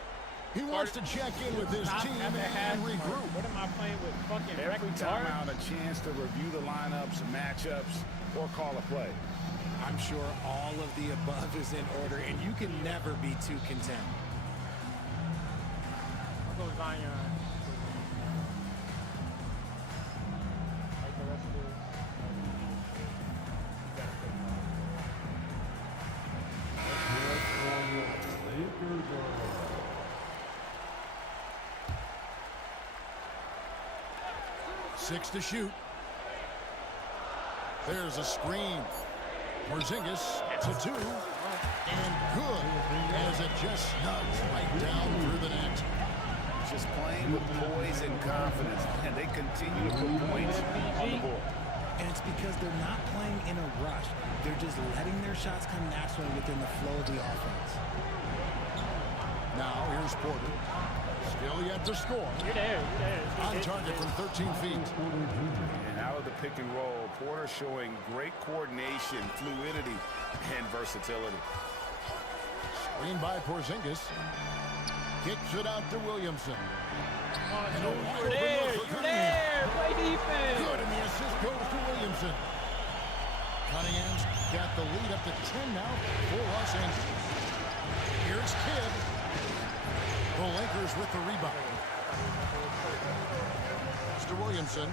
He wants to check in with his team and regroup. What am I playing with? Fucking Every Rex timeout, a chance to review the lineups, matchups, or call a play. I'm sure all of the above is in order, and you can never be too content. I'll go Zion. Like the rest of this. Lakers are 6 to shoot. There's a screen. Porzingis to 2. And good as it just snugs right down through the net. Just playing with poise and confidence, and they continue to put points on the board. And it's because they're not playing in a rush. They're just letting their shots come naturally within the flow of the offense. Now here's Porter. Still yet to score. You're there. On target from 13 feet. And out of the pick and roll, Porter showing great coordination, fluidity, and versatility. Screen by Porzingis. Kicks it out to Williamson. And a wide open look for Cunningham. Play defense. Good, and the assist goes to Williamson. Cunningham's got the lead up to 10 now for Los Angeles. Here's Kidd. The Lakers with the rebound. Mr. Williamson.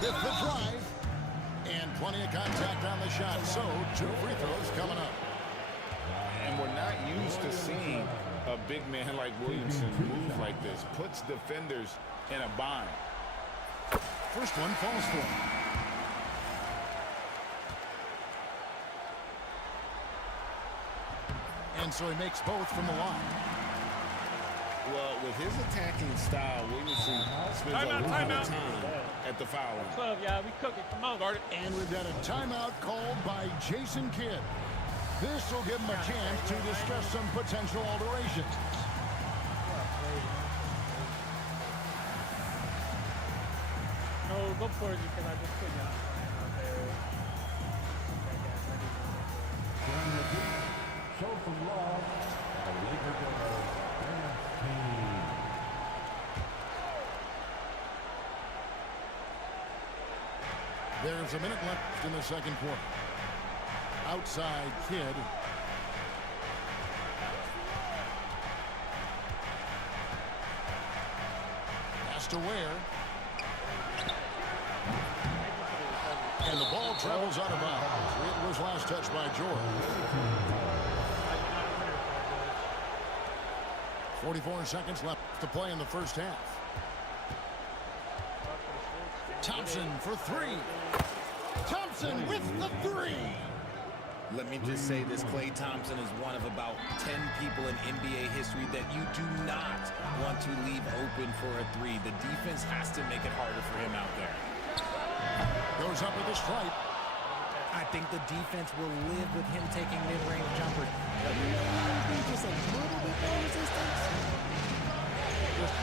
With the drive. And plenty of contact on the shot. So, 2 free throws coming up. And we're not used to seeing a big man like Williamson move like this. Puts defenders in a bind. First one falls for him. And so he makes both from the line. Well, with his attacking style, Williamson spends a lot of time at the foul line. 12, y'all. We cooking. Come on, guard it. And we've got a timeout called by Jason Kidd. This will give him a chance to discuss some potential alterations. No, go for it because I just put y'all out there. Show some love. The Laker girl, Dance Team. There's a minute left in the second quarter. Outside Kidd. Pass to Ware. And the ball travels out of bounds. It was last touched by George. 44 seconds left to play in the first half. Thompson for three. Thompson with the three. Let me just say this, Klay Thompson is one of about 10 people in NBA history that you do not want to leave open for a three. The defense has to make it harder for him out there. Goes up with a strike. I think the defense will live with him taking mid-range jumpers. Maybe just a little bit more resistance. Just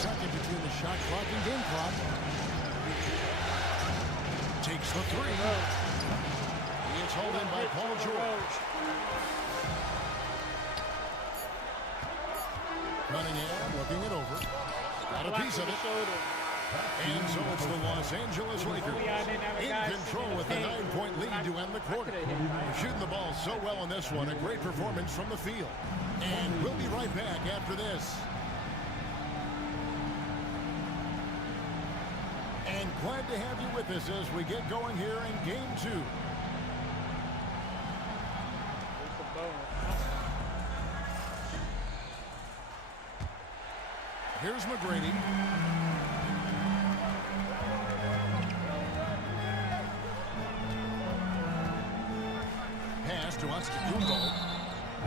1 second between the shot clock and game clock. Takes the three. He is held in by Paul George. Cunningham looking it over. Got a piece of it. And so it's the Los Angeles Lakers in control with a 9-point lead to end the quarter. They're shooting the ball so well in this one. A great performance from the field. And we'll be right back after this. And glad to have you with us as we get going here in game 2. Here's McGrady. Pass to Antetokounmpo.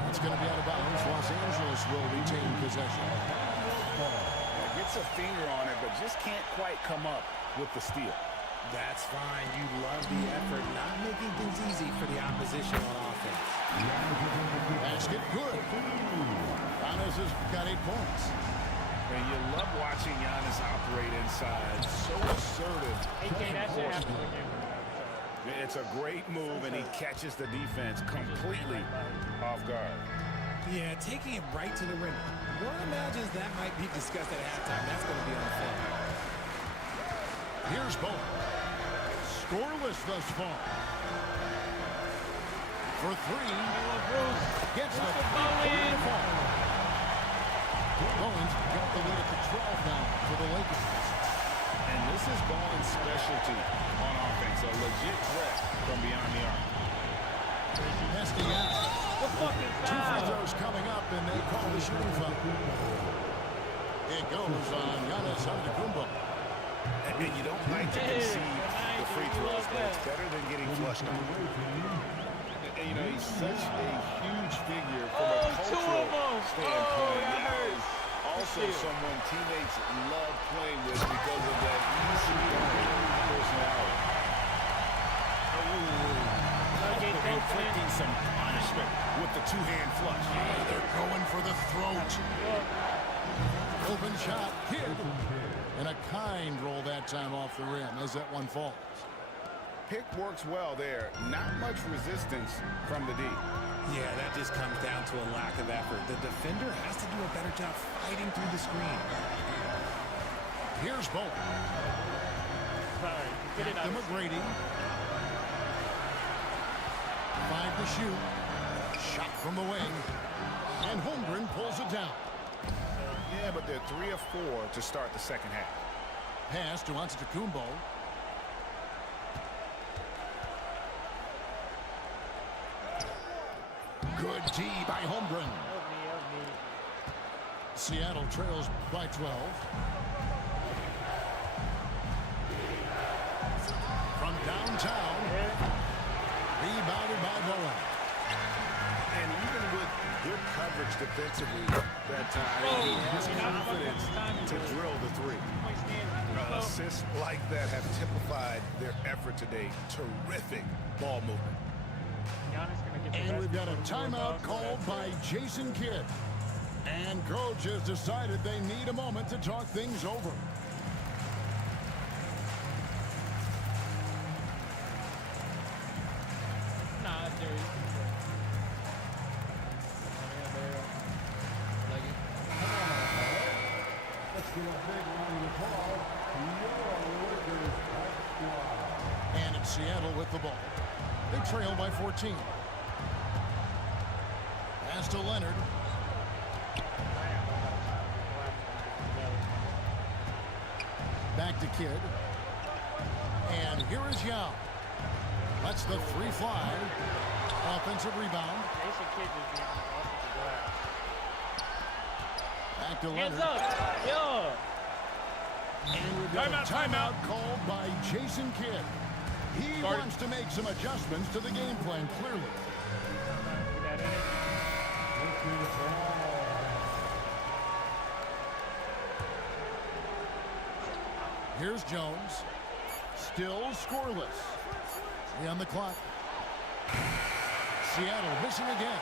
It's going to be out of bounds. Los Angeles will retain possession. Gets a finger on it, but just can't quite come up with the steal. That's fine. You love the effort, not making things easy for the opposition on offense. Basket good. Giannis has got 8 points. And you love watching Giannis operate inside. So assertive. It's a great move, and he catches the defense completely off guard. Yeah, taking it right to the rim. One imagines that might be discussed at halftime. That's going to be on film. Here's Bowen. Scoreless thus far. For three. Gets the ball. Bowen's got the lead at the 12 now for the Lakers. And this is Bowen's specialty on offense. A legit threat from beyond the arc. Testing out. Two free throws coming up, and they call the shooting foul. It goes on Giannis Antetokounmpo. And you don't like to concede the free throws, but it's better than getting flushed on. And, you know, he's such a huge figure from a cultural standpoint. He's also someone teammates love playing with because of that easy personality. Inflicting some punishment with the two-hand flush. They're going for the throat. Open shot, Kidd. And a kind roll that time off the rim as that one falls. Pick works well there. Not much resistance from the D. Yeah, that just comes down to a lack of effort. The defender has to do a better job fighting through the screen. Here's Bowen. Back to McGrady. 5 to shoot. Shot from the wing. And Holmgren pulls it down. Yeah, but they're 3 of 4 to start the second half. Pass to Antetokounmpo. Good D by Holmgren. Seattle trails by 12. From downtown, rebounded by Bowen. And even with good coverage defensively that time, he has confidence to drill the three. Assists like that have typified their effort today. Terrific ball movement. And we've got a timeout called by Jason Kidd. And coach has decided they need a moment to talk things over. Nah, Jerry. Let's get a big round of applause to your Lakers Hype Squad. And it's Seattle with the ball. They trail by 14. Pass to Leonard. Back to Kidd. And here is Yao. Lets the three fly. Offensive rebound. Jason Kidd just being offensive glass. Back to Hands Leonard. up! Yo! And we've got a timeout called by Jason Kidd. He wants to make some adjustments to the game plan, clearly. Here's Jones. Still scoreless. 3 on the clock. Seattle missing again.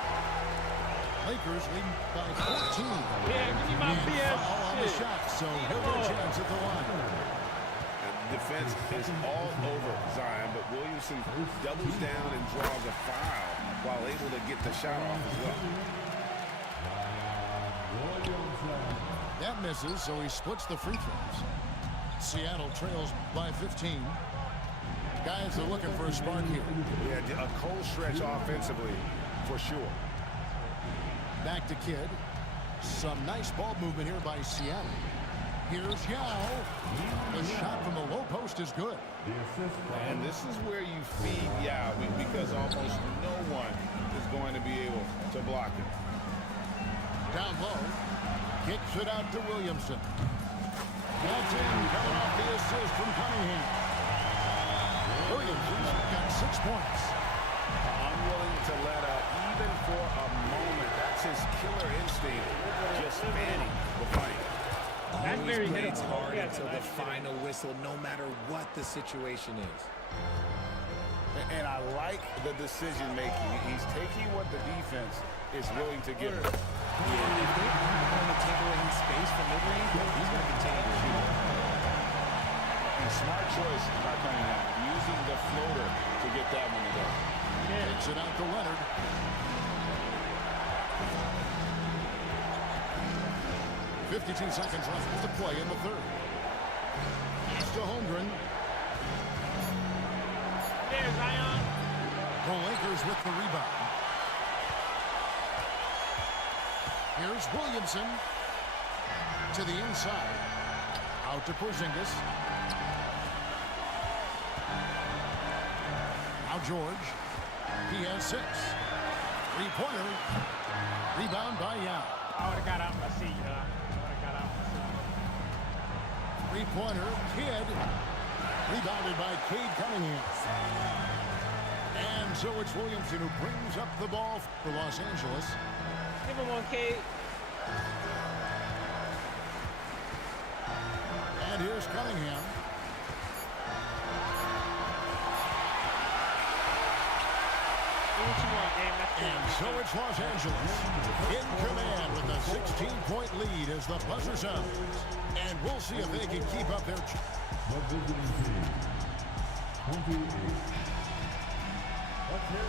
Lakers leading by 14. Yeah, give me my BS foul on the shot, so he'll get a chance at the line. Defense is all over Zion, but Williamson doubles down and draws a foul while able to get the shot off as well. That misses, so he splits the free throws. Seattle trails by 15. Guys are looking for a spark here. Yeah, a cold stretch offensively for sure. Back to Kidd. Some nice ball movement here by Seattle. Here's Yao. The shot from the low post is good. And this is where you feed Yao because almost no one is going to be able to block it. Down low. Kicks it out to Williamson. That's in, coming off the assist from Cunningham. Williamson's got 6 points. Unwilling to let up even for a moment. That's his killer instinct, just fanning the fight. Always plays hard until the final whistle, no matter what the situation is. And I like the decision making. He's taking what the defense is willing to give him. And if they aren't going to take away his space from mid-range, he's going to continue to shoot. And smart choice by Cunningham, using the floater to get that one to go. Kicks it out to Leonard. .52 seconds left to play in the third. Pass to Holmgren. There's Zion. The Lakers with the rebound. Here's Williamson to the inside. Out to Porzingis. Now George. He has 6. Three-pointer. Rebound by Yao. I would have got out my seat, Three-pointer. Kidd. Rebounded by Cade Cunningham. And so it's Williamson who brings up the ball for Los Angeles. Give him one, Cade. And here's Cunningham. Do what you want, game. That's And so it's Los Angeles in command with a 16-point lead as the buzzer sounds. And we'll see if they can keep up their...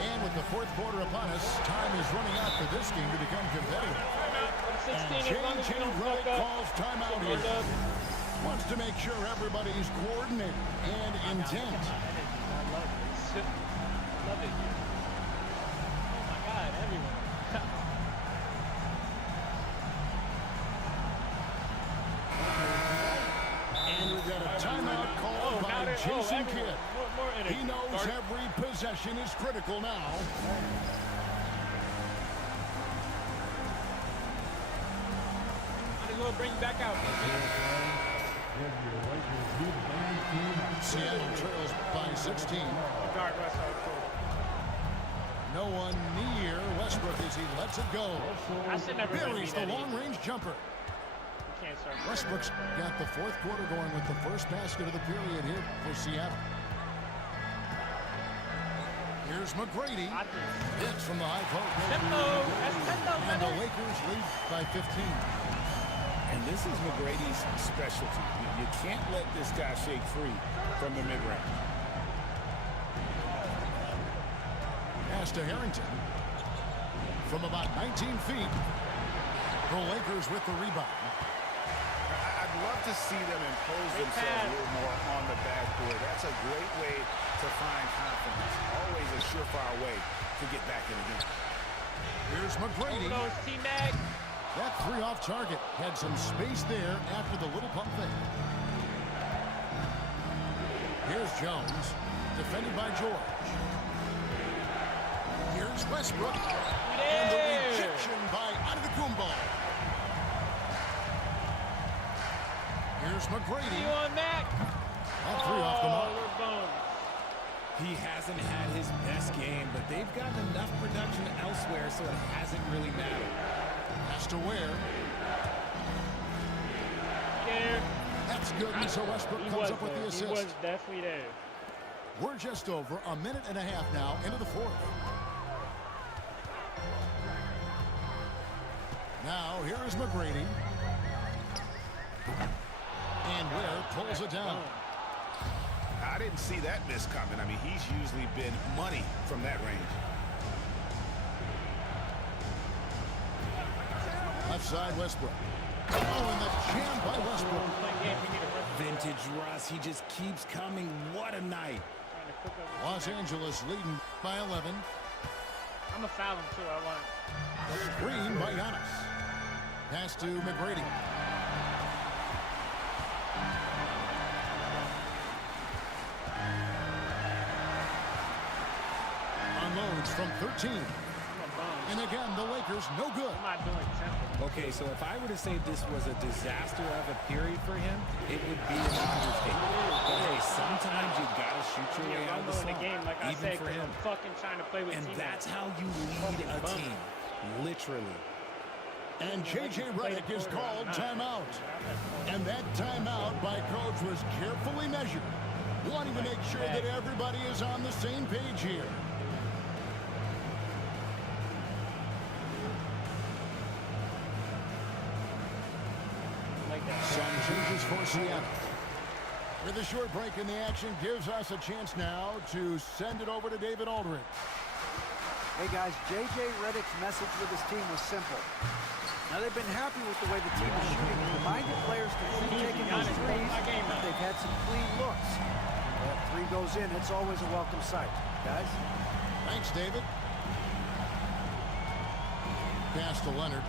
And with the fourth quarter upon us, time is running out for this game to become competitive. And J.J. Redick calls timeout here. Wants to make sure everybody's coordinated and intent. I love it. Love it. Oh my God, everyone. And we've got a timeout called by Jason Kidd. He knows every possession is critical now. we'll bring you back out. Seattle trails by 16. Guard Russell. No one near Westbrook as he lets it go. I should never Buries the long-range jumper. Can't start. Westbrook's got the fourth quarter going with the first basket of the period here for Seattle. Here's McGrady. Hits from the high post. And the Lakers lead by 15. And this is McGrady's specialty. You can't let this guy shake free from the mid-range. Pass to Harrington. From about 19 feet. The Lakers with the rebound. I'd love to see them impose themselves a little more on the backboard. That's a great way to find confidence. Always a surefire way to get back in the game. Here's McGrady. T-Mac. That three off target. Had some space there after the little pump fake. Here's Jones. Defended by George. Here's Westbrook. And the rejection by Antetokounmpo. Here's McGrady. You on Mac? That three off the mark. He hasn't had his best game, but they've gotten enough production elsewhere, so it hasn't really mattered. Has to wear. There. That's good, and so Westbrook comes up with the assist. He was definitely there. We're just over a minute and a half now into the fourth. Now, here is McGrady. And Ware pulls it down. I didn't see that miss coming. I mean, he's usually been money from that range. Left side, Westbrook. Oh, and the jam by Westbrook. Vintage Russ, he just keeps coming. What a night. Los Angeles leading by 11. I'm going to foul him, too. I want Screen by Giannis. Pass to McGrady. Unloads from 13. And again, the Lakers no good. I'm not doing tempo. Okay, so if I were to say this was a disaster of a period for him, it would be an understatement. But hey, sometimes you gotta shoot your way out of the slump, game, like I even said, for him. I'm fucking trying to play with And teammates. that's how you lead a team, literally. And J.J. Redick is called timeout. And that timeout by coach was carefully measured, wanting to make sure that everybody is on the same page here. Some changes for Seattle. With a short break in the action gives us a chance now to send it over to David Aldridge. Hey guys, J.J. Redick's message with his team was simple. Now they've been happy with the way the team is shooting. He reminded players to keep taking those threes. They've had some clean looks. That three goes in, it's always a welcome sight. Guys? Thanks, David. Pass to Leonard.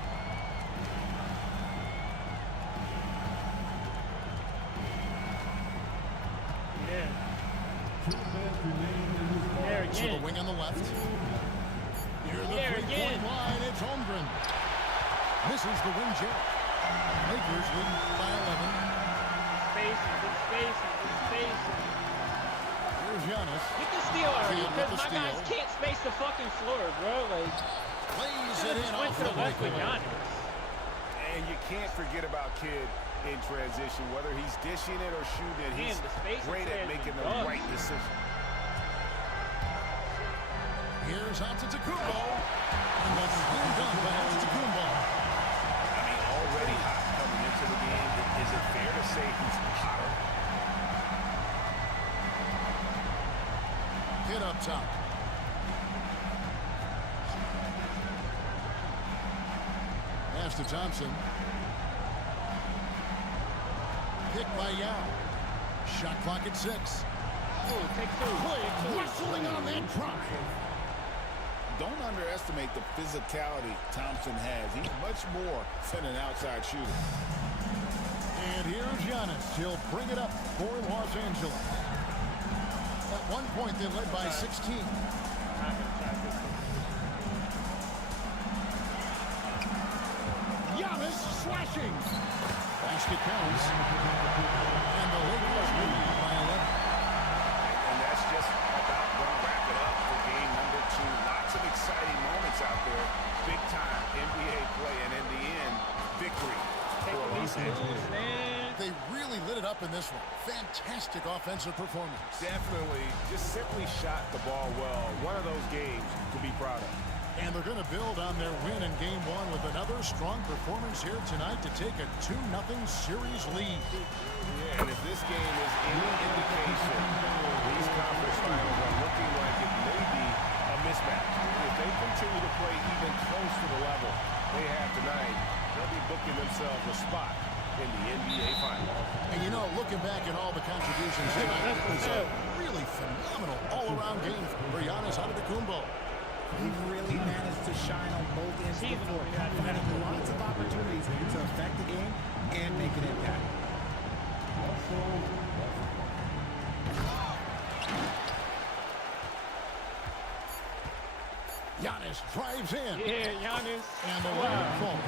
To the wing on the left. Near the three-point line, it's Holmgren. Misses the wing check. Lakers lead by 11. Spacing. Here's Giannis. Get the steal already, With because the my steal. guys can't space the fucking floor, bro. Like, Plays it in went off to the the left with breakaway. Giannis. And you can't forget about Kidd in transition, whether he's dishing it or shooting it. He's Man, the spacing great at there is making the done. right decision. Here's Antetokounmpo. And that's done by Antetokounmpo. I mean, already hot coming into the game. Is it fair to say he's hotter? Hit up top. Pass to Thompson. Pick by Yao. Shot clock at 6. Take two. Quick wrestling on that drive. Don't underestimate the physicality Thompson has. He's much more than an outside shooter. And here's Giannis. He'll bring it up for Los Angeles. At one point, they led by 16. Giannis slashing. Basket counts. And the Lakers lead by 11. And that's just about going to wrap it up for game number 2. Lots of exciting moments out there. Big time NBA play, and in the end, victory for Los Angeles. They really lit it up in this one. Fantastic offensive performance. Definitely just simply shot the ball well. One of those games to be proud of. And they're going to build on their win in Game 1 with another strong performance here tonight to take a 2-0 series lead. Yeah, and if this game is any indication, these conference finals are looking like it may be a mismatch. If they continue to play even close to the level they have tonight, they'll be booking themselves a spot in the NBA Finals. And you know, looking back at all the contributions tonight, it was a really phenomenal all-around game for Giannis Antetokounmpo. He really managed to shine on both ends of the floor, finding lots of opportunities to affect the game and make an impact. Giannis drives in. Yeah, Giannis. And the layup falls.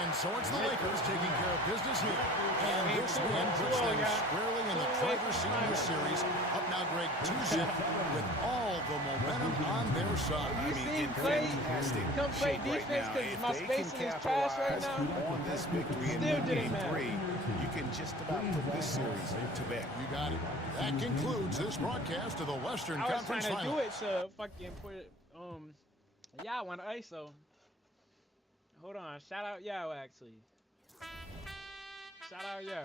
And so it's the Lakers taking care of business here. And this win puts them squarely in the driver's seat of the series. Up now, Greg, 2-0 with all the momentum on their side. You see Clay come play defense because my spacing is trash right now? On this victory in Game 3, you can just about put this series to bed. You got it. That concludes this broadcast of the Western I was Conference trying to do Finals. it to fucking put it, yeah, I want ISO. Hold on, shout out Yao actually. Shout out Yao.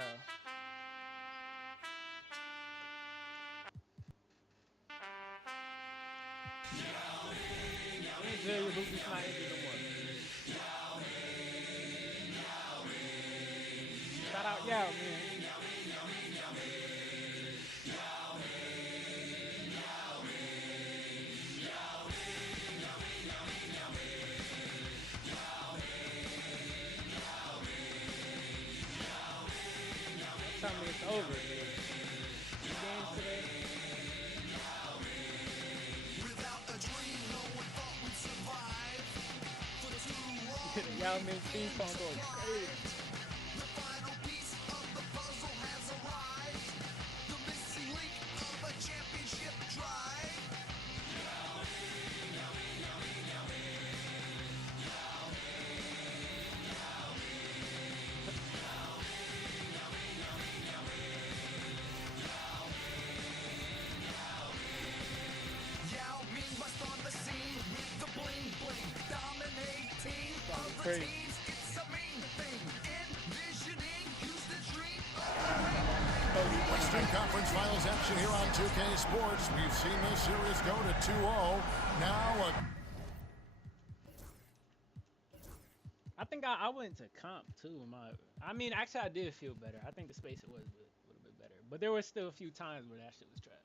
Your Boopie's not injured no more. Shout out Yao, man. Tell me it's over, dude. 2 games today. Yao Ming theme song goes crazy. Crazy. Western Conference Finals action here on 2K Sports. We've seen this series go to 2-0. Now, I think I went to comp too. I mean, actually, I did feel better. I think the spacing was a little bit better, but there was still a few times where that shit was trash.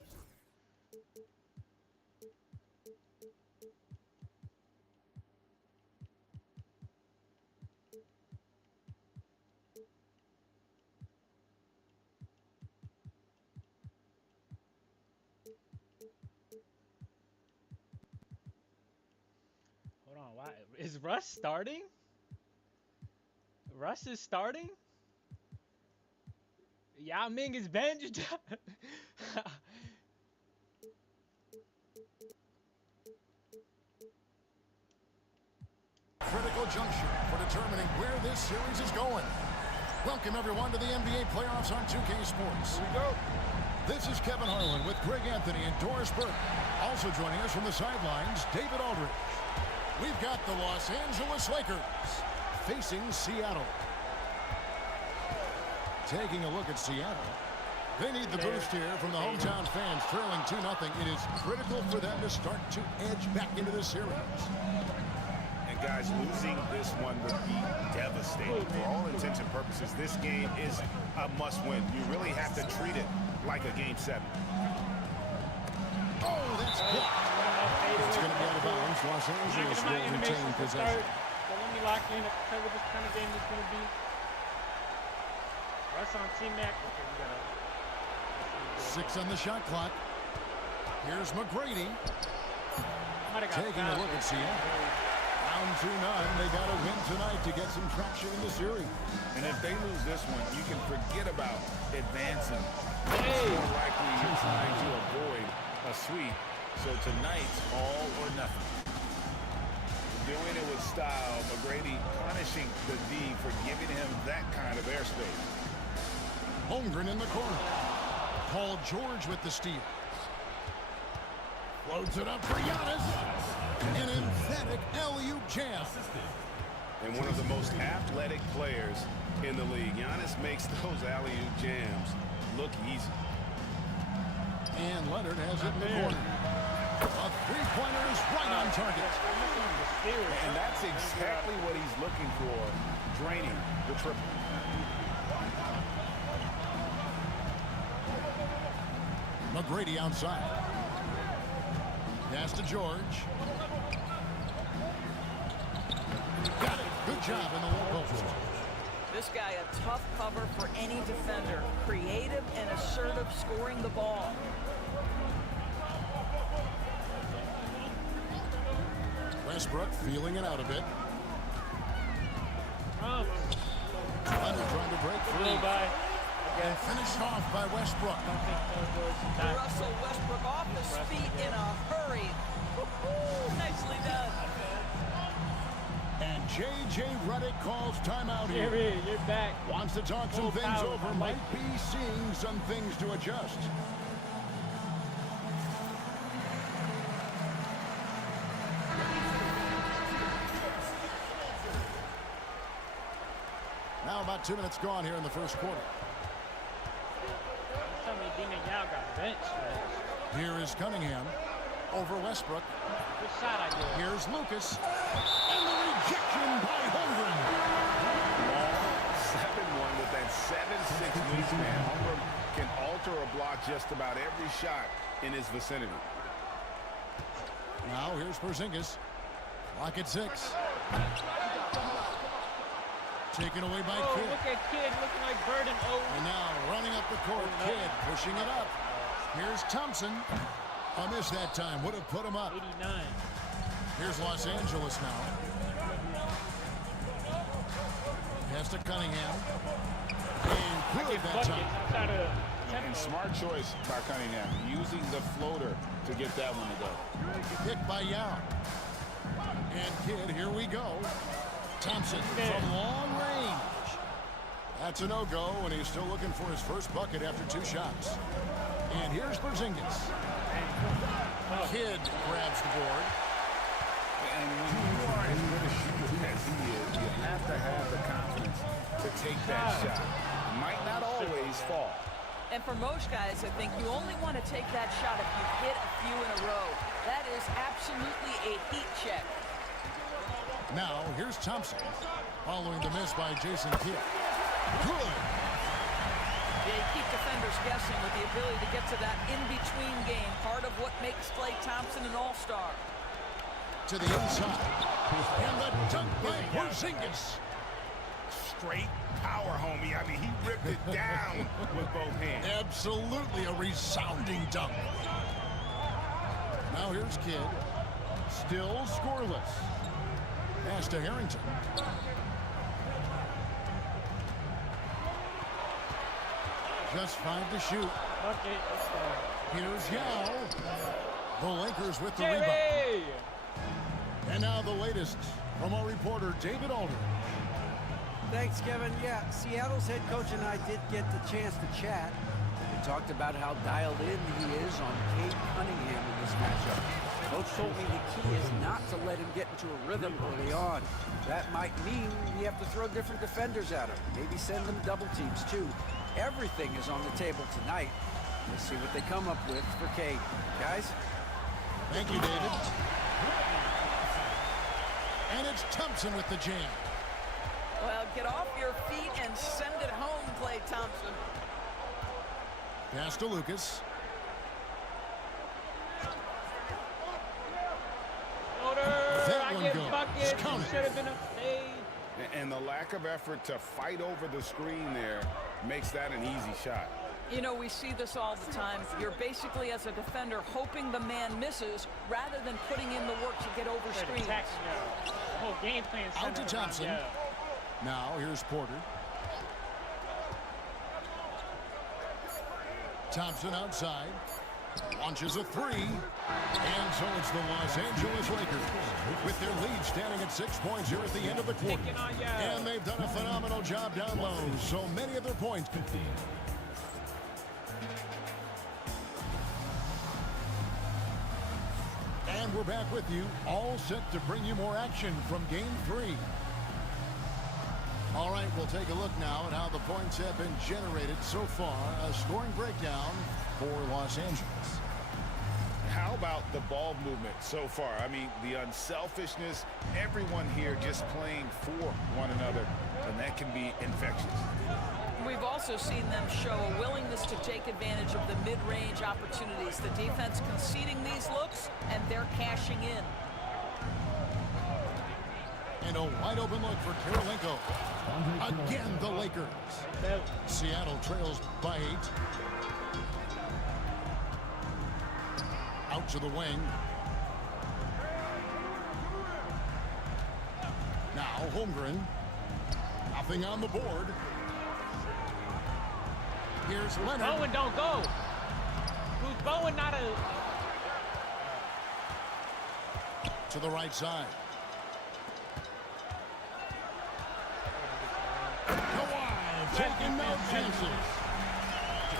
Hold on, why is Russ starting? Russ is starting? Yao Ming is benched. critical juncture for determining where this series is going. Welcome, everyone, to the NBA playoffs on 2K Sports. Here we go. This is Kevin Harlan with Greg Anthony and Doris Burke. Also joining us from the sidelines, David Aldridge. We've got the Los Angeles Lakers facing Seattle. Taking a look at Seattle. They need the boost here from the hometown fans, trailing 2-0. It is critical for them to start to edge back into the series. And guys, losing this one would be devastating. For all intents and purposes, this game is a must-win. You really have to treat it like a Game 7. Oh, that's blocked. It's going to be out of bounds. Los Angeles will retain possession. So let me lock in because of this kind of game it's going to be. Russ on T-Mac. Okay, we got 6 on the shot clock. Here's McGrady. taking a look at Seattle. Down 2-0. They got to win tonight to get some traction in the series. And if they lose this one, you can forget about advancing. It's more likely you're trying to avoid a sweep. So tonight's all or nothing. Doing it with style, McGrady punishing the D for giving him that kind of airspace. Holmgren in the corner. Paul George with the steal. Floats it up for Giannis. An emphatic alley-oop jam. And one of the most athletic players in the league. Giannis makes those alley-oop jams look easy. And Leonard has it in the corner. A three-pointer is right on target. And that's exactly what he's looking for, draining the triple. McGrady outside. Pass to George. Got it. Good job in the low post. This guy a tough cover for any defender. Creative and assertive scoring the ball. Westbrook feeling it out a bit. Leonard trying to break free. And finished off by Westbrook. Russell Westbrook off his feet in a hurry. Nicely done. And J.J. Redick calls timeout here. You're back. Wants to talk some things over. Might be seeing some things to adjust. Now about 2 minutes gone here in the first quarter. Tell me Dina Yao got benched. Here is Cunningham over Westbrook. Good shot I did. Here's Lucas. And the rejection by Holmgren. 7-1 with that 7'6" wingspan. Holmgren can alter a block just about every shot in his vicinity. Now here's Porzingis. Clock at 6. Taken away by Kidd. Look at Kidd looking like Burden. And now running up the court, Kidd pushing it up. Here's Thompson. A miss that time. Would have put him up. 89. Here's Los Angeles now. Pass to Cunningham. And good that time. And smart choice by Cunningham, using the floater to get that one to go. Picked by Yao. And Kidd, here we go. Thompson from long range. That's a no-go, and he's still looking for his first bucket after 2 shots. And here's Porzingis. Kidd grabs the board. And when you are as good a shooter as he is, you have to have the confidence to take that shot. It might not always fall. And for most guys, I think you only want to take that shot if you hit a few in a row. That is absolutely a heat check. Now, here's Thompson, following the miss by Jason Kidd. Good. They keep defenders guessing with the ability to get to that in-between game, part of what makes Klay Thompson an all-star. To the inside. And the dunk by Porzingis. Straight power, homie. I mean, he ripped it down with both hands. Absolutely a resounding dunk. Now here's Kidd. Still scoreless. Pass to Harrington. Just 5 to shoot. Okay, let's go. Here's Yao. The Lakers with the rebound. And now the latest from our reporter, David Alder. Thanks, Kevin. Yeah, Seattle's head coach and I did get the chance to chat. We talked about how dialed in he is on Cade Cunningham in this matchup. Coach told me the key is not to let him get into a rhythm early on. That might mean we have to throw different defenders at him. Maybe send them double teams, too. Everything is on the table tonight. Let's see what they come up with for Cade. Guys? Thank you, David. And it's Thompson with the jam. Well, get off your feet and send it home, Klay Thompson. Pass to Lucas. That one goes. Count it. Should have been a fade. And the lack of effort to fight over the screen there makes that an easy shot. You know, we see this all the time. You're basically, as a defender, hoping the man misses rather than putting in the work to get over screens. The whole game plan. Out to Thompson. Now here's Porter. Thompson outside. Launches a three. And so it's the Los Angeles Lakers with their lead standing at 6 points here at the end of the quarter. And they've done a phenomenal job down low. So many of their points. And we're back with you, all set to bring you more action from Game 3. All right, we'll take a look now at how the points have been generated so far. A scoring breakdown for Los Angeles. How about the ball movement so far? I mean, the unselfishness, everyone here just playing for one another, and that can be infectious. We've also seen them show a willingness to take advantage of the mid-range opportunities. The defense conceding these looks, and they're cashing in. And a wide open look for Kirilenko. Again, the Lakers. Seattle trails by 8. Out to the wing. Now Holmgren. Nothing on the board. Here's Leonard. Bowen don't go. Who's Bowen not a... To the right side. Kawhi taking no chances.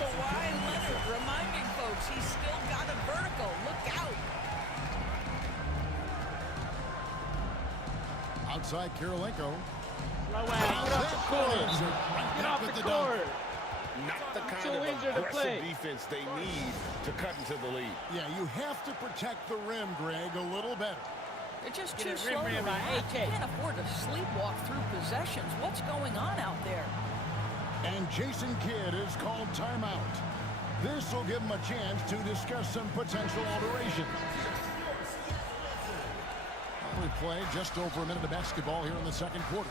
Kawhi Leonard reminding folks he's still got a vertical. Look out. Outside Kirilenko. Slow ass. Get off the court. Get off the court. Not the kind of aggressive defense they need to cut into the lead. Yeah, you have to protect the rim, Greg, a little better. They're just too slow to react. You can't afford to sleepwalk through possessions. What's going on out there? And Jason Kidd is called timeout. This will give him a chance to discuss some potential alterations. We play just over a minute of basketball here in the second quarter.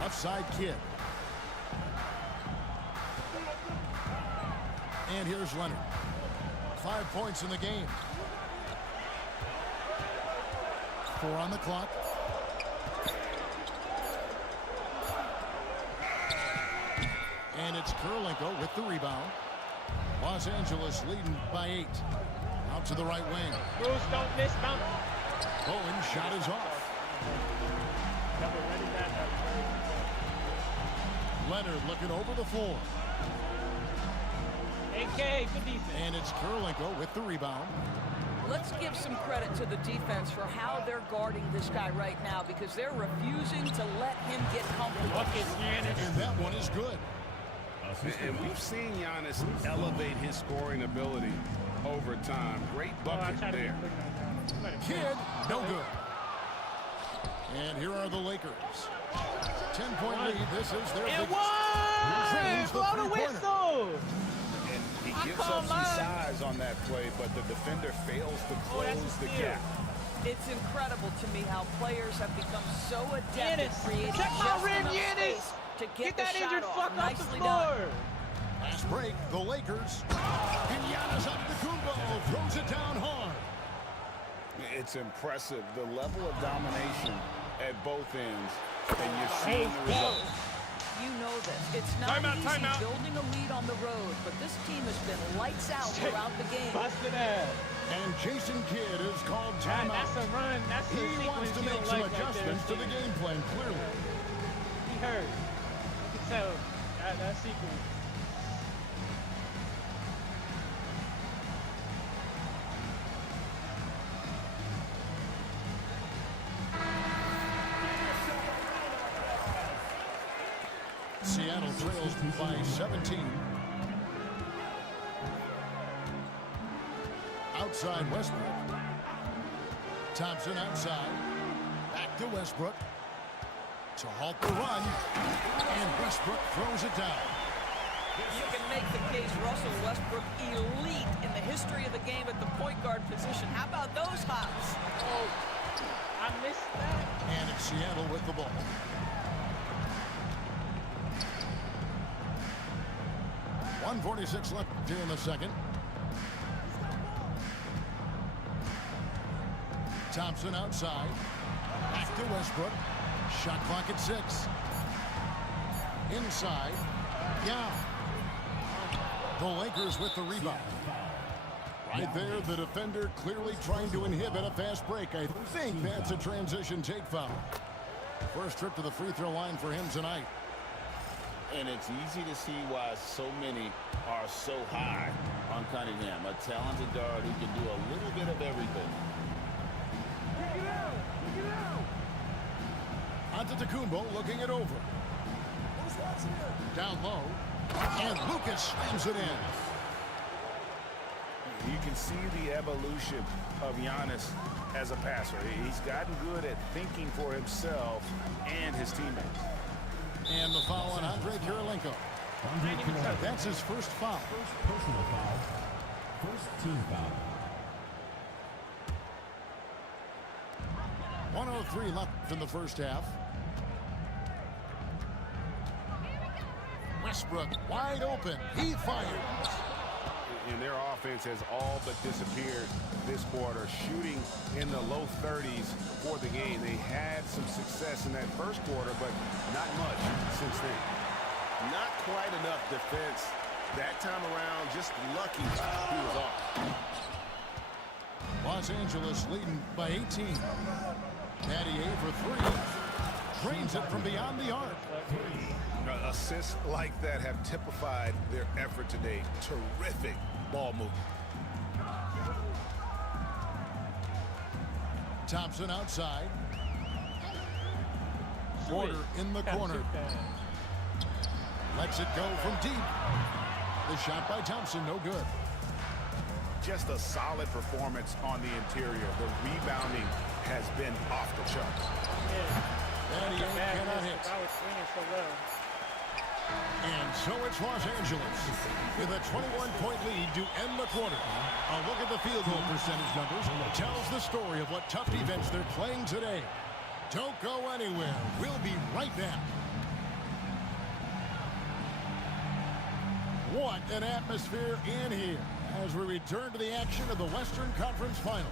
Offside Kidd. And here's Leonard. 5 points in the game. 4 on the clock. And it's Kirilenko with the rebound. Los Angeles leading by 8. Out to the right wing. Bruce, don't miss bounce. Bowen shot is off. Leonard looking over the floor. AK, good defense. And it's Kirilenko with the rebound. Let's give some credit to the defense for how they're guarding this guy right now because they're refusing to let him get comfortable. And that one is good. And we've seen Giannis elevate his scoring ability over time. Great bucket there. Kidd, no good. And here are the Lakers. 10-point lead. This is their biggest. Blow the whistle. And he gives up some size on that play, but the defender fails to close the gap. It's incredible to me how players have become so adept at creating check my rim, space to get that the injured shot fuck off. off the Nicely floor. done. Last break, the Lakers. And Giannis Antetokounmpo throws it down hard. It's impressive, the level of domination at both ends, and you're seeing the results. You know this. It's not easy building a lead on the road, but this team has been lights out throughout the game. Busted ass. And Jason Kidd is called timeout. That's a run. That's he wants to make some adjustments to the game plan, clearly. He hurt. You can tell that sequence. Seattle trails by 17. Outside Westbrook. Thompson outside. Back to Westbrook. To halt the run. And Westbrook throws it down. You can make the case Russell Westbrook elite in the history of the game at the point guard position. How about those hops? Oh, I missed that. And it's Seattle with the ball. 2:46 left here in the second. Thompson outside. Back to Westbrook. Shot clock at 6. Inside. Yao. The Lakers with the rebound. Right there, the defender clearly trying to inhibit a fast break. I think that's a transition take foul. First trip to the free throw line for him tonight. And it's easy to see why so many are so high on Cunningham, a talented guard who can do a little bit of everything. Antetokounmpo looking it over. Down low. And Lucas slams it in. You can see the evolution of Giannis as a passer. He's gotten good at thinking for himself and his teammates. And the foul on Andre Kirilenko. That's his first foul. First personal foul. First team foul. 1:03 left in the first half. Westbrook wide open. He fires. And their offense has all but disappeared this quarter, shooting in the low 30s for the game. They had some success in that first quarter, but not much since then. Not quite enough defense that time around. Just lucky he was off. Los Angeles leading by 18. Natty for 3. Drains it from beyond the arc. Assists like that have typified their effort today. Terrific ball movement. Thompson outside. Porter in the corner. Lets it go from deep. The shot by Thompson, no good. Just a solid performance on the interior. The rebounding has been off the charts. Natty cannot hit. I was swinging so well. And so it's Los Angeles with a 21-point lead to end the quarter. A look at the field goal percentage numbers tells the story of what tough defense they're playing today. Don't go anywhere. We'll be right back. What an atmosphere in here as we return to the action of the Western Conference Finals.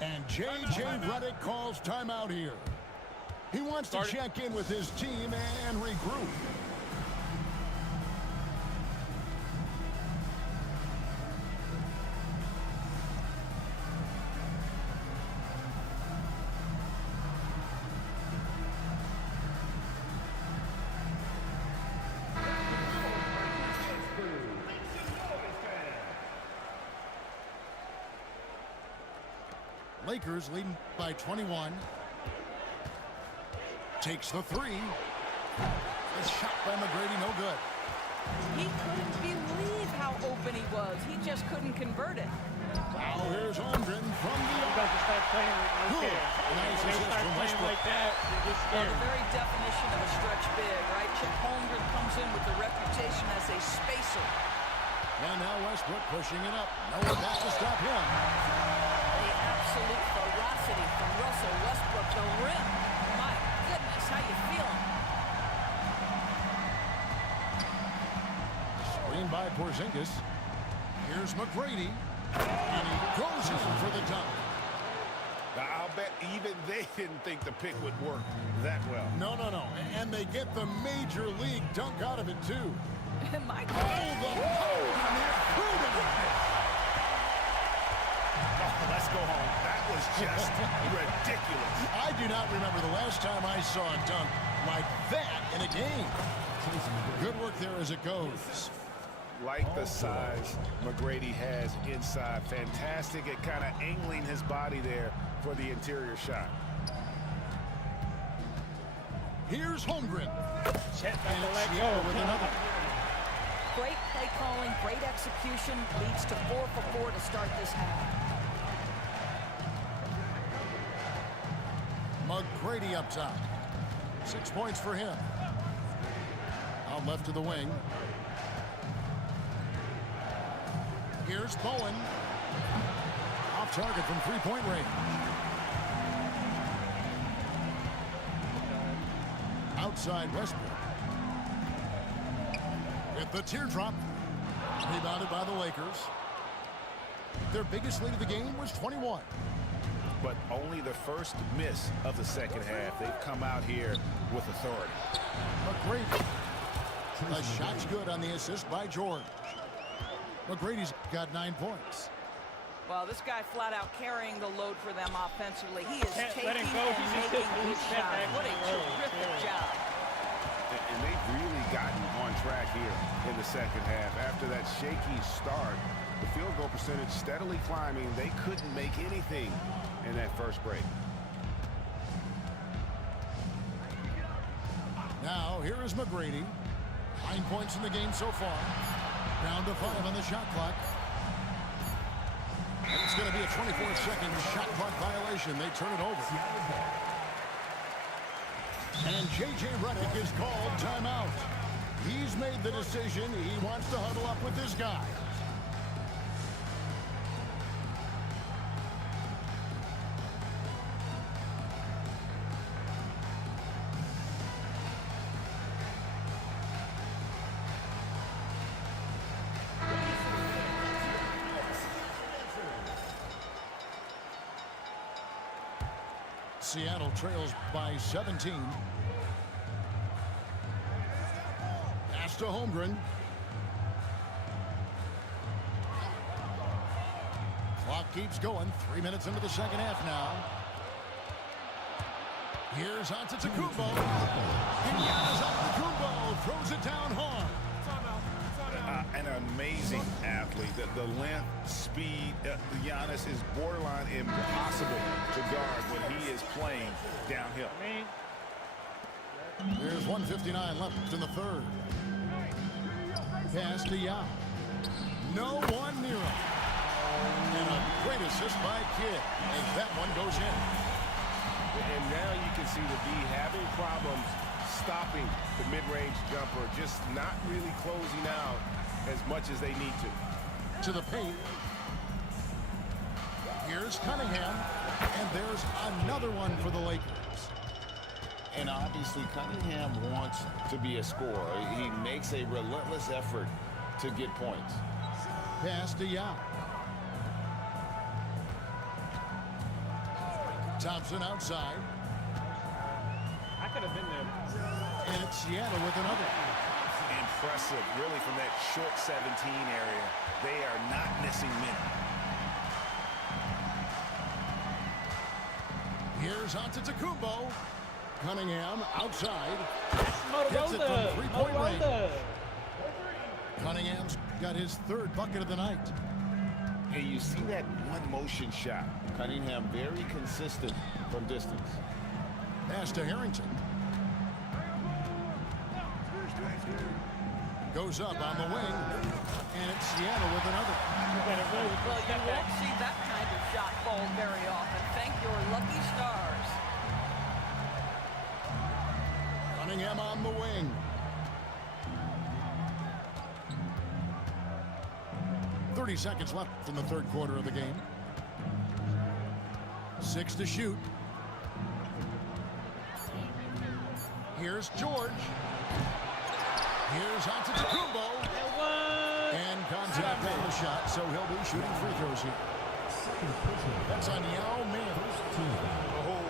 And J.J. Redick calls timeout here. He wants to check in with his team and regroup. Lakers leading by 21. Takes the 3. A shot by McGrady, no good. He couldn't believe how open he was. He just couldn't convert it. Now here's Holmgren from the You got to start playing like that. Nice When they assist start from playing Westbrook. like that, it gets Well, scary. the very definition of a stretch big, right? Chet Holmgren comes in with the reputation as a spacer. And now Westbrook pushing it up. No one back to stop him. The absolute ferocity from Russell Westbrook. The rim. My goodness, how you feeling? Screen by Porzingis. Here's McGrady. And he goes in for the dunk. I'll bet even they didn't think the pick would work that well. No. And they get the major league dunk out of it, too. My Oh, the power on that Pruden. Oh, let's go home. That was just ridiculous. I do not remember the last time I saw a dunk like that in a game. Good work there as it goes. Like the size McGrady has inside. Fantastic at kind of angling his body there for the interior shot. Here's Holmgren. Chet got And to let it's go. with another. Great play calling, great execution, leads to 4 for 4 to start this half. McGrady up top. 6 points for him. Out left to the wing. Here's Bowen. Off target from three-point range. Outside Westbrook. At the teardrop. Rebounded by the Lakers. Their biggest lead of the game was 21. But only the first miss of the second half. They've come out here with authority. McGrady. The shot's good on the assist by George. McGrady's got 9 points. Well, this guy flat out carrying the load for them offensively. He is Can't taking let him and go. He's just making his these step shots. back What a early, terrific early. job. And they've really gotten on track here in the second half. After that shaky start, the field goal percentage steadily climbing. They couldn't make anything in that first break. Now, here is McGrady. 9 points in the game so far. Down to 5 on the shot clock. And it's going to be a 24-second shot clock violation. They turn it over. And J.J. Redick is called timeout. He's made the decision. He wants to huddle up with this guy. Seattle trails by 17. Pass to Holmgren. Clock keeps going. 3 minutes into the second half now. Here's Antetokounmpo. And Giannis Antetokounmpo throws it down hard. An amazing athlete. The length, speed, Giannis is borderline impossible to guard when he is playing downhill. There's 1:59 left in the third. Pass to Yao. No one near him. And a great assist by Kidd as that one goes in. And now you can see the B having problems stopping the mid-range jumper, just not really closing out as much as they need to. To the paint. Here's Cunningham. And there's another one for the Lakers. And obviously Cunningham wants to be a scorer. He makes a relentless effort to get points. Pass to Yao. Thompson outside. I could have been there. And it's Seattle with another. Impressive, really, from that short 17 area. They are not missing men. Here's Antetokounmpo. Cunningham outside. That's Gets it from Motorola. three-point range. Motorola. Cunningham's got his third bucket of the night. Hey, you see that one motion shot. Cunningham very consistent from distance. Pass to Harrington. Goes up on the wing. And it's Seattle with another. Well, you won't see that kind of shot fall very often. Thank your lucky stars. Cunningham on the wing. .30 seconds left in the third quarter of the game. 6 to shoot. Here's George. Here's Antetokounmpo. And contact on the shot, so he'll be shooting free throws here. That's on Yao Ming. Oh,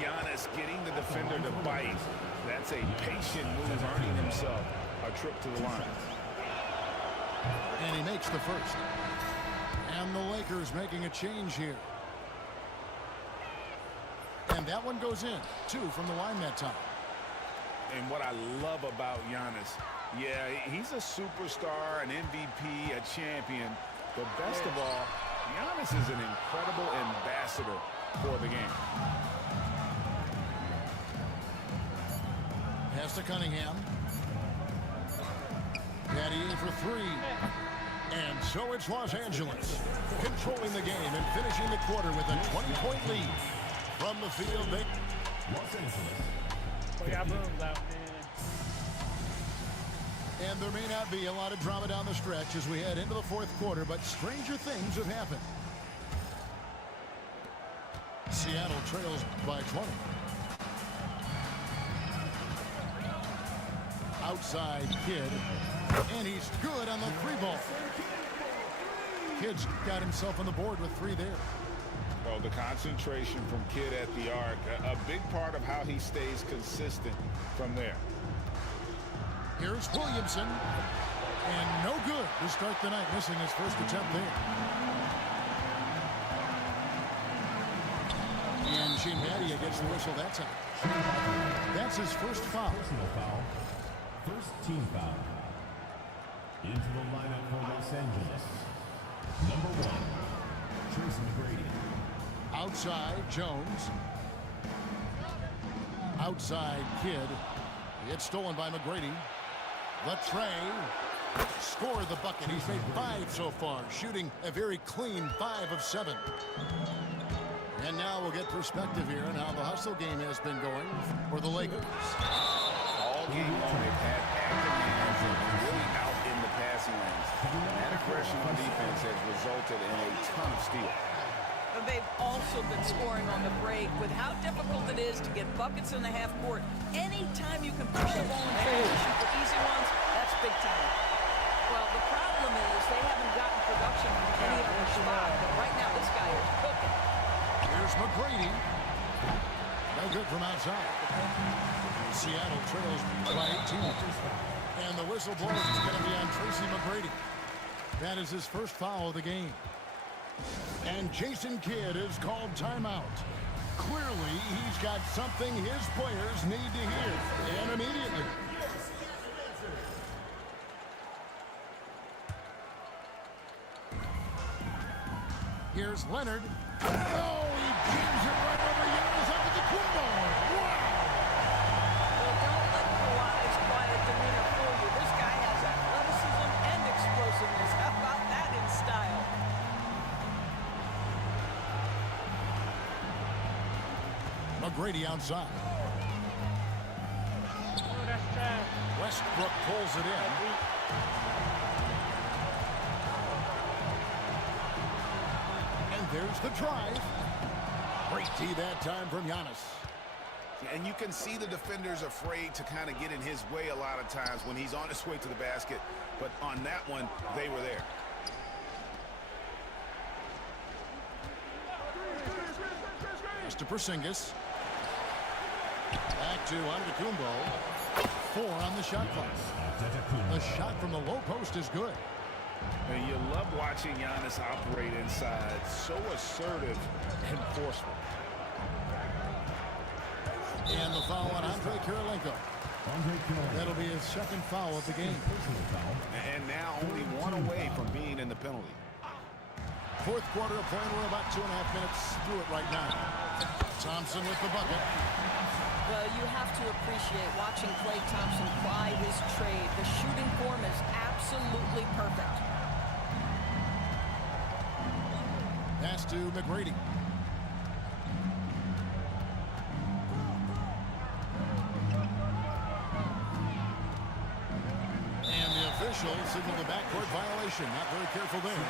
Giannis getting the defender to bite. That's a patient move, earning himself a trip to the line. And he makes the first. And the Lakers making a change here. And that one goes in. 2 from the line that time. And what I love about Giannis, yeah, he's a superstar, an MVP, a champion. But best of all, Giannis is an incredible ambassador for the game. Pass to Cunningham. Patty in for 3. And so it's Los Angeles controlling the game and finishing the quarter with a 20-point lead. From the field, they... Los Angeles. And there may not be a lot of drama down the stretch as we head into the fourth quarter, but stranger things have happened. Seattle trails by 20. outside Kidd. And he's good on the 3-ball. Kidd's got himself on the board with 3 there. Oh, the concentration from Kidd at the arc, a big part of how he stays consistent from there. Here's Williamson. And no good to start the night, missing his first attempt there. And Shane Battier gets the whistle that time. That's his first foul. Personal foul. First team foul. Into the lineup for Los Angeles. Number 1, Tracy McGrady. Outside, Jones. Outside, Kidd. It's stolen by McGrady. Latrey scored the bucket. He's made 5 so far, shooting a very clean 5 of 7. And now we'll get perspective here on how the hustle game has been going for the Lakers. All game long, they've had active hands and really out in the passing lanes. And that aggression on defense has resulted in a ton of steals. They've also been scoring on the break. With how difficult it is to get buckets in the half court, anytime you can push the ball in transition for easy ones, that's big time. Well, the problem is they haven't gotten production from any other spot. But right now, this guy is cooking. Here's McGrady. No good from outside. Seattle trails by 18. And the whistle blows. It's going to be on Tracy McGrady. That is his first foul of the game. And Jason Kidd is called timeout. Clearly, he's got something his players need to hear. And immediately. Here's Leonard. Oh, he jams it right over Giannis Antetokounmpo. Wow! Well, don't let Kawhi's quiet demeanor fool you. This guy has athleticism and explosiveness. How about that in style? McGrady outside. Oh, that's trash. Westbrook pulls it in. And there's the drive. Great D that time from Giannis. And you can see the defenders afraid to kind of get in his way a lot of times when he's on his way to the basket. But on that one, they were there. Pass to Porzingis. Back to Antetokounmpo. 4 on the shot clock. The shot from the low post is good. And you love watching Giannis operate inside. So assertive and forceful. And the foul on Andre Kirilenko. That'll be his second foul of the game. And now only 1 away from being in the penalty. Fourth quarter of play. We're about 2.5 minutes through it right now. Thompson with the bucket. Well, you have to appreciate watching Klay Thompson ply his trade. The shooting form is absolutely perfect. Pass to McGrady. And the official signaled a backcourt violation. Not very careful there.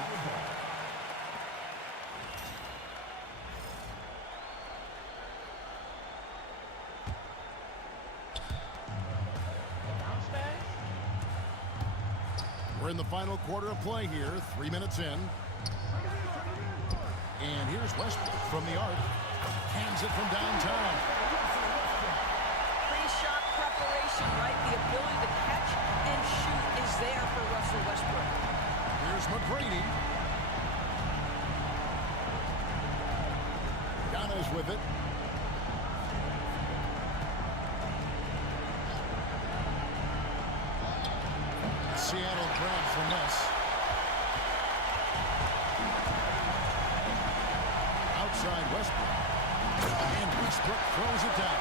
We're in the final quarter of play here, 3 minutes in. And here's Westbrook from the arc. Hands it from downtown. Pre-shot preparation, right? The ability to catch and shoot is there for Russell Westbrook. Here's McGrady. Giannis with it. Seattle grabs from this. Outside Westbrook. And Westbrook throws it down.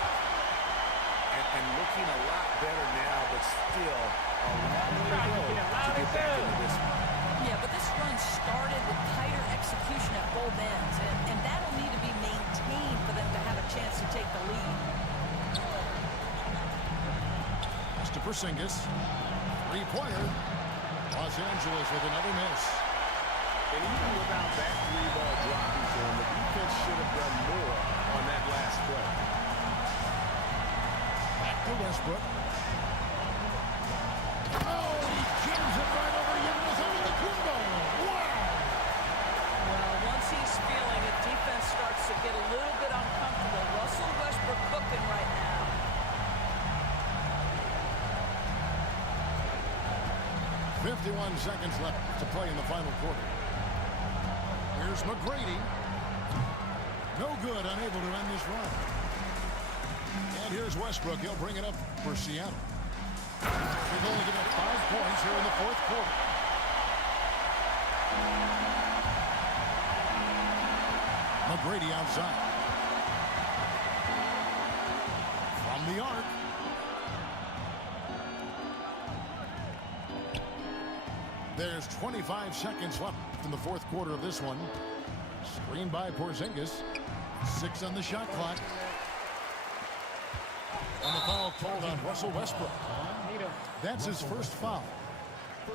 And looking a lot better now, but still a long way to go to get back into this one. Yeah, but this run started with tighter execution at both ends, and that'll need to be maintained for them to have a chance to take the lead. Pass to Porzingis. Three-pointer. Los Angeles with another miss. And even without that 3-ball dropping for him, the defense should have done more on that last play. Back to Westbrook. 51 seconds left to play in the final quarter. Here's McGrady. No good, unable to end this run. And here's Westbrook. He'll bring it up for Seattle. They've only given up 5 points here in the fourth quarter. McGrady outside. From the arc. There's 25 seconds left in the fourth quarter of this one. Screen by Porzingis. 6 on the shot clock. And the foul called on Russell Westbrook. That's his first foul.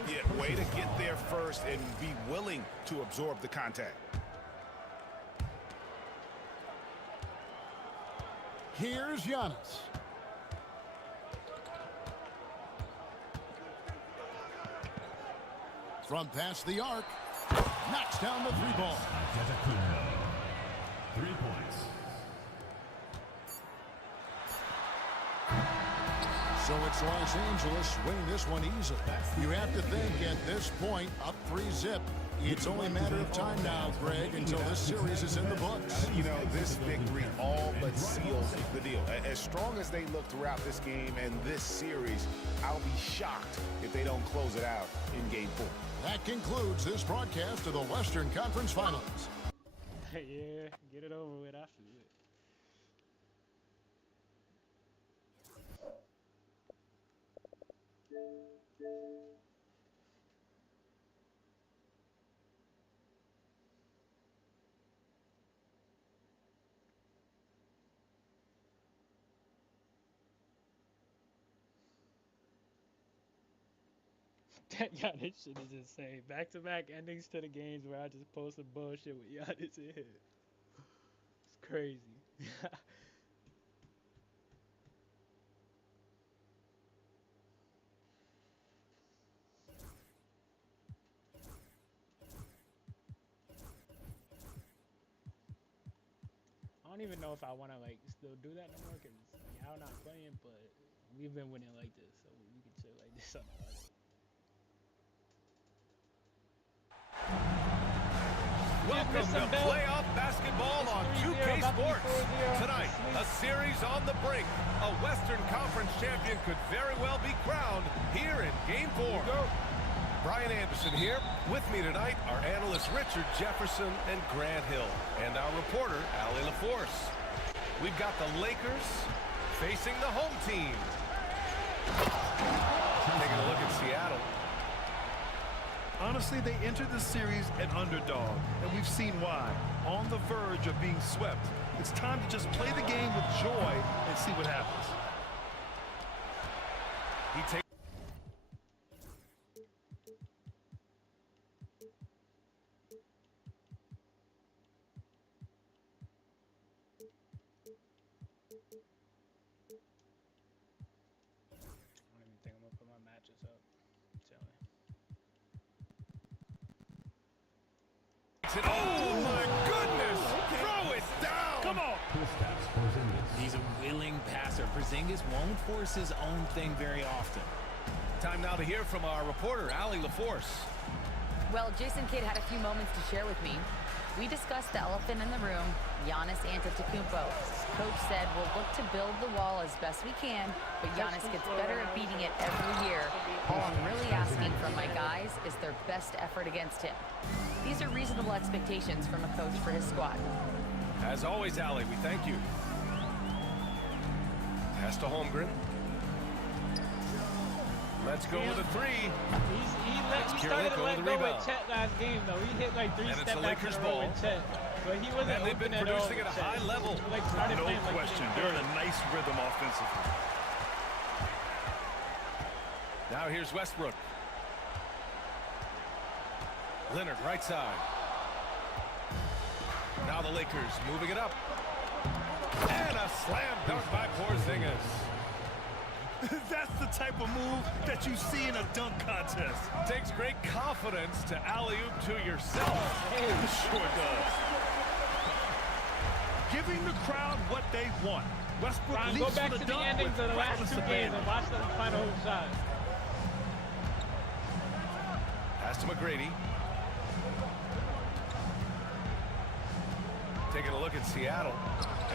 Yeah, way to get there first and be willing to absorb the contact. Here's Giannis. From past the arc, knocks down the 3 ball. 3 points. So it's Los Angeles winning this one easily. You have to think at this point, up 3-zip. It's only a matter of time now, Greg, until this series is in the books. You know, this victory all but seals the deal. As strong as they look throughout this game and this series, I'll be shocked if they don't close it out in Game 4. That concludes this broadcast of the Western Conference Finals. Yeah, get it over with. I feel it. That Giannis shit is insane. Back-to-back endings to the games where I just post some bullshit with Giannis in here. It's crazy. I don't even know if I want to like still do that no more because y'all not playing, but we've been winning like this, so we can chill like this on the other. Welcome to playoff basketball on 2K Sports. Tonight, a series on the brink. A Western Conference champion could very well be crowned here in Game 4. Brian Anderson here. With me tonight are analysts Richard Jefferson and Grant Hill, and our reporter, Allie LaForce. We've got the Lakers facing the home team. Taking a look at Seattle. Honestly, they entered the series an underdog, and we've seen why. On the verge of being swept. It's time to just play the game with joy and see what happens. He takes. I don't even think I'm gonna put my matches up. Oh my goodness! Throw it down! Come on! He's a willing passer. Porzingis won't force his own thing very often. Time now to hear from our reporter, Allie LaForce. Well, Jason Kidd had a few moments to share with me. We discussed the elephant in the room, Giannis Antetokounmpo. Coach said we'll look to build the wall as best we can, but Giannis gets better at beating it every year. All I'm really asking from my guys is their best effort against him. These are reasonable expectations from a coach for his squad. As always, Allie, we thank you. Pass to Holmgren. Let's go with a 3. He started to let go with Chet last game, though. He hit like 3 step backs in a row with Chet. But he wasn't and they've been producing at a high level. Like No question. They're in a nice rhythm offensively. Now here's Westbrook. Leonard, right side. Now the Lakers moving it up. And a slam dunk by Porzingis. That's the type of move that you see in a dunk contest. Takes great confidence to alley-oop to yourself. Hey, sure does. Giving the crowd what they want. Westbrook Ron, leaps go back for to the the dunk endings of the last 2 games and watch the final shot. Pass to McGrady. Taking a look at Seattle.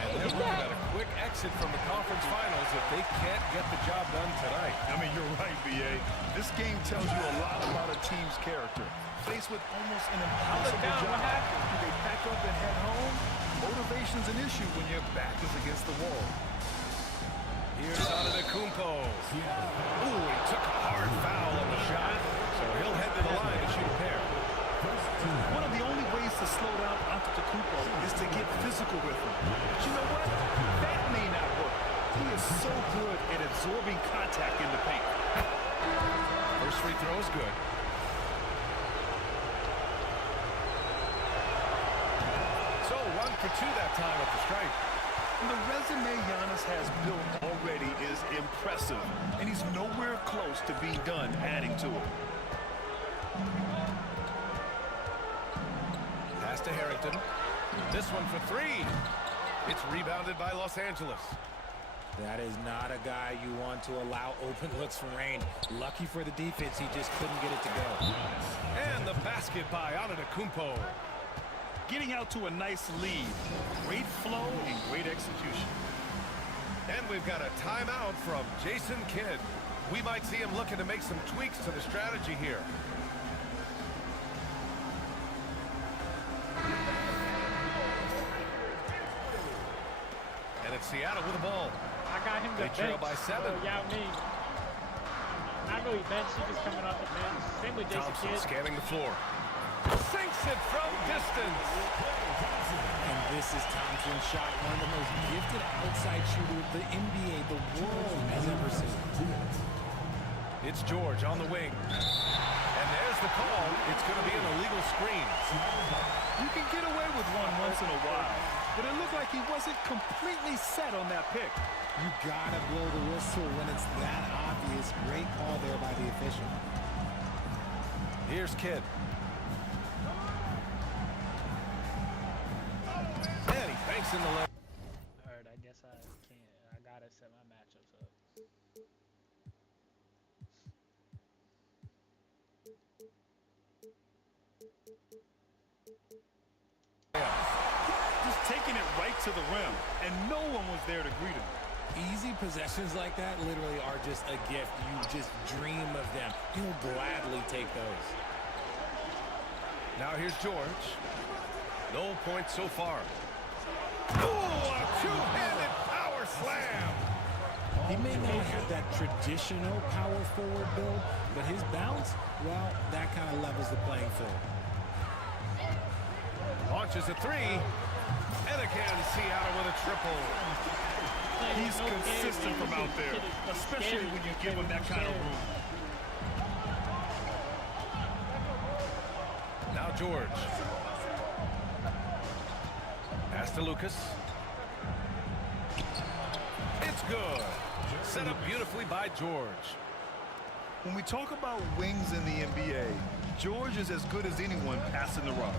And they're looking at a quick exit from the conference finals if they can't get the job done tonight. I mean, you're right, B.A. This game tells you a lot about a team's character. Faced with almost an impossible job, do they pack up and head home? Motivation's an issue when your back is against the wall. Here's Antetokounmpo. Ooh, he took a hard foul on the shot, so he'll head to the line to shoot a pair. One of the only ways to slow down Antetokounmpo is to get physical with him. But you know what? That may not work. He is so good at absorbing contact in the paint. First free throw is good. So 1 for 2 that time at the stripe. The resume Giannis has built already is impressive, and he's nowhere close to being done adding to it. Pass to Harrington. This one for 3. It's rebounded by Los Angeles. That is not a guy you want to allow open looks from Rain. Lucky for the defense, he just couldn't get it to go. And the basket by Antetokounmpo. Getting out to a nice lead. Great flow and great execution. And we've got a timeout from Jason Kidd. We might see him looking to make some tweaks to the strategy here. And it's Seattle with the ball. I got him They the trail bench. by 7. Yao Ming. I know he benched. He just coming off the bench. Same with Jason Thompson Kidd. scanning the floor. Sinks it from distance. And this is Thompson's shot, one of the most gifted outside shooters the NBA, the world has ever seen. It's George on the wing. And there's the call. It's going to be an illegal screen. You can get away with one once in a while, but it looked like he wasn't completely set on that pick. You gotta blow the whistle when it's that obvious. Great call there by the official. Here's Kidd. And he banks in the leg. Alright, I guess I can't. I gotta set my matchups up. Just taking it right to the rim, and no one was there to greet him. Easy possessions like that literally are just a gift. You just dream of them. You'll gladly take those. Now here's George. No points so far. Oh, a two-handed power slam. He may not have that traditional power forward build, but his bounce, well, that kind of levels the playing field. Launches a 3. And again, Seattle with a triple. He's consistent from out there, especially when you give him that kind of room. Now George. Pass to Lucas. It's good. Set up beautifully by George. When we talk about wings in the NBA, George is as good as anyone passing the rock.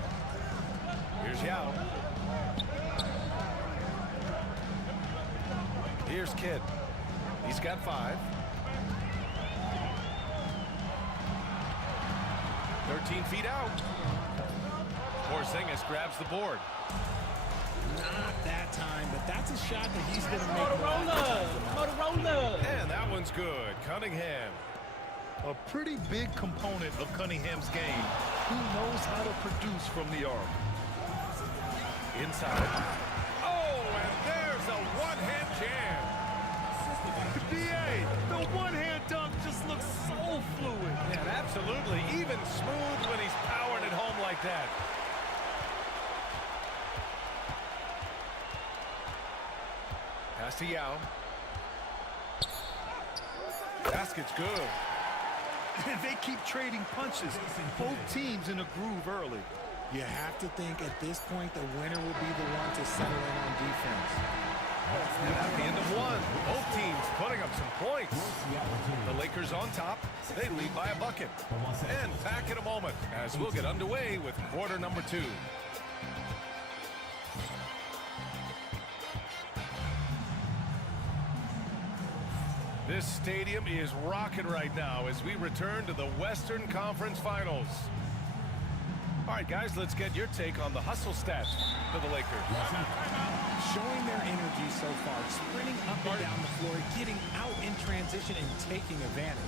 Here's Yao. Here's Kidd. He's got 5. 13 feet out. Porzingis grabs the board. Not that time, but that's a shot that he's going to make. Motorola! And that one's good. Cunningham. A pretty big component of Cunningham's game. He knows how to produce from the arc. Inside. Oh, and there's a one-hand jam. B.A., the one-hand dunk just looks so fluid. And absolutely even smooth when he's powering it home like that. Pass to Yao. Basket's good. And they keep trading punches. Both teams in a groove early. You have to think at this point the winner will be the one to settle in on defense. And at the end of 1, both teams putting up some points. The Lakers on top. They lead by a bucket. And back in a moment as we'll get underway with quarter number 2. This stadium is rocking right now as we return to the Western Conference Finals. All right, guys, let's get your take on the hustle stats for the Lakers. Showing their energy so far, sprinting up and down the floor, getting out in transition and taking advantage.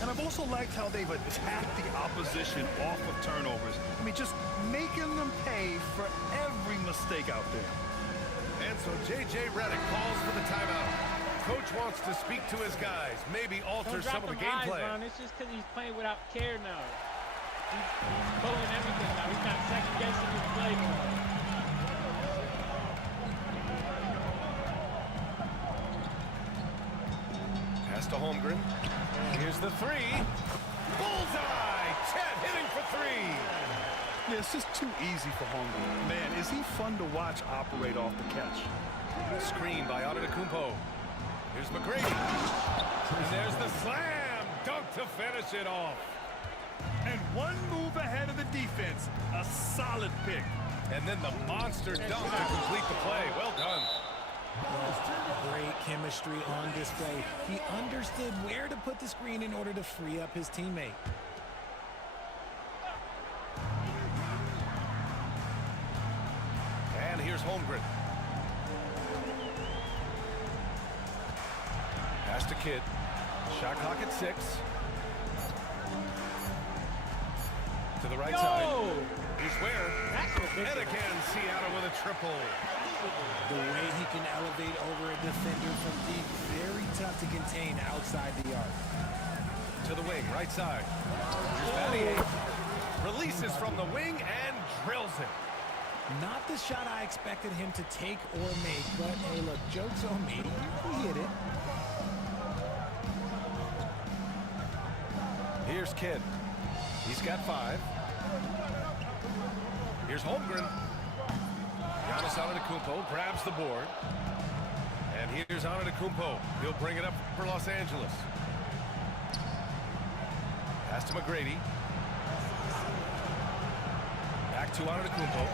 And I've also liked how they've attacked the opposition off of turnovers. I mean, just making them pay for every mistake out there. And so J.J. Redick calls for the timeout. Coach wants to speak to his guys, maybe alter some of the gameplay. It's just because he's playing without care now. He's pulling everything now. He's not second guessing his play. Pass to Holmgren. Here's the three. Bullseye! Chet hitting for three. Yeah, it's just too easy for Holmgren. Man, is he fun to watch operate off the catch. Screen by Antetokounmpo. Here's McGrady. And there's the slam dunk to finish it off. And one move ahead of the defense. A solid pick. And then the monster dunk to complete the play. Well done. Great chemistry on display. He understood where to put the screen in order to free up his teammate. And here's Holmgren. Pass to Kidd. Shot clock at 6. To the right side. Here's Ware. And again, Seattle with a triple. The way he can elevate over a defender from deep, very tough to contain outside the arc. To the wing, right side. Here's Battier. Releases from the wing and drills it. Not the shot I expected him to take or make, but hey, look, joke's on me. He hit it. Here's Kidd. He's got 5. Here's Holmgren. Giannis Antetokounmpo grabs the board. And here's Antetokounmpo. He'll bring it up for Los Angeles. Pass to McGrady. Back to Antetokounmpo.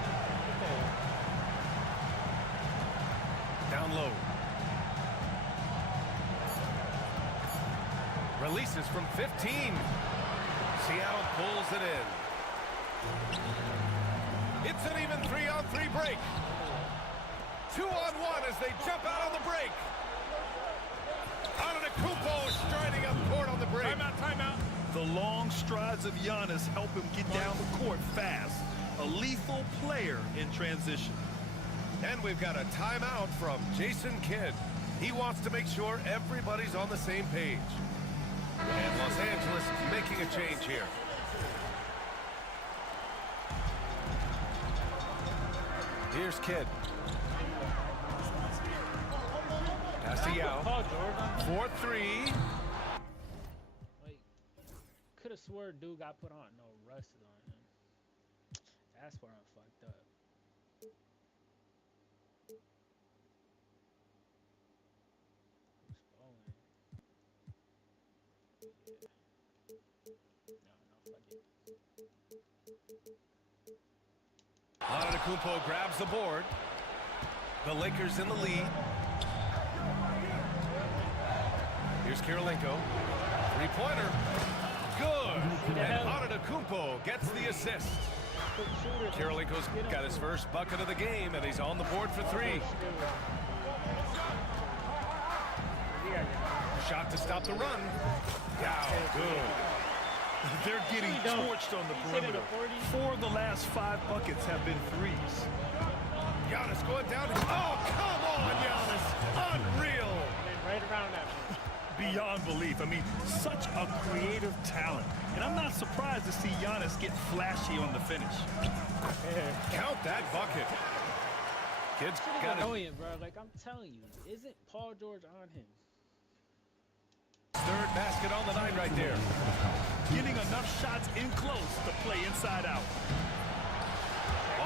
Down low. Releases from 15. Seattle pulls it in. It's an even 3-on-3 break. 2-on-1 as they jump out on the break. Antetokounmpo striding up court on the break. Timeout. The long strides of Giannis help him get down the court fast. A lethal player in transition. And we've got a timeout from Jason Kidd. He wants to make sure everybody's on the same page. And Los Angeles making a change here. Here's Kidd. Pass to Yao. 4-3. Like, could have swore dude got put on. No, rust on him. That's where I'm fucked up. Antetokounmpo grabs the board. The Lakers in the lead. Here's Kirilenko. Three-pointer. Good. And Antetokounmpo gets the assist. Kirilenko's got his first bucket of the game, and he's on the board for 3. Shot to stop the run. Yeah, good. They're getting torched on the perimeter. 4 of the last 5 buckets have been threes. Giannis going down. Oh, come on, Giannis. Unreal. Right around that. Beyond belief. I mean, such a creative talent. And I'm not surprised to see Giannis get flashy on the finish. Count that bucket. Kids got it. Annoying, bro. Like, I'm telling you, isn't Paul George on him? Third basket on the night right there. Getting enough shots in close to play inside out.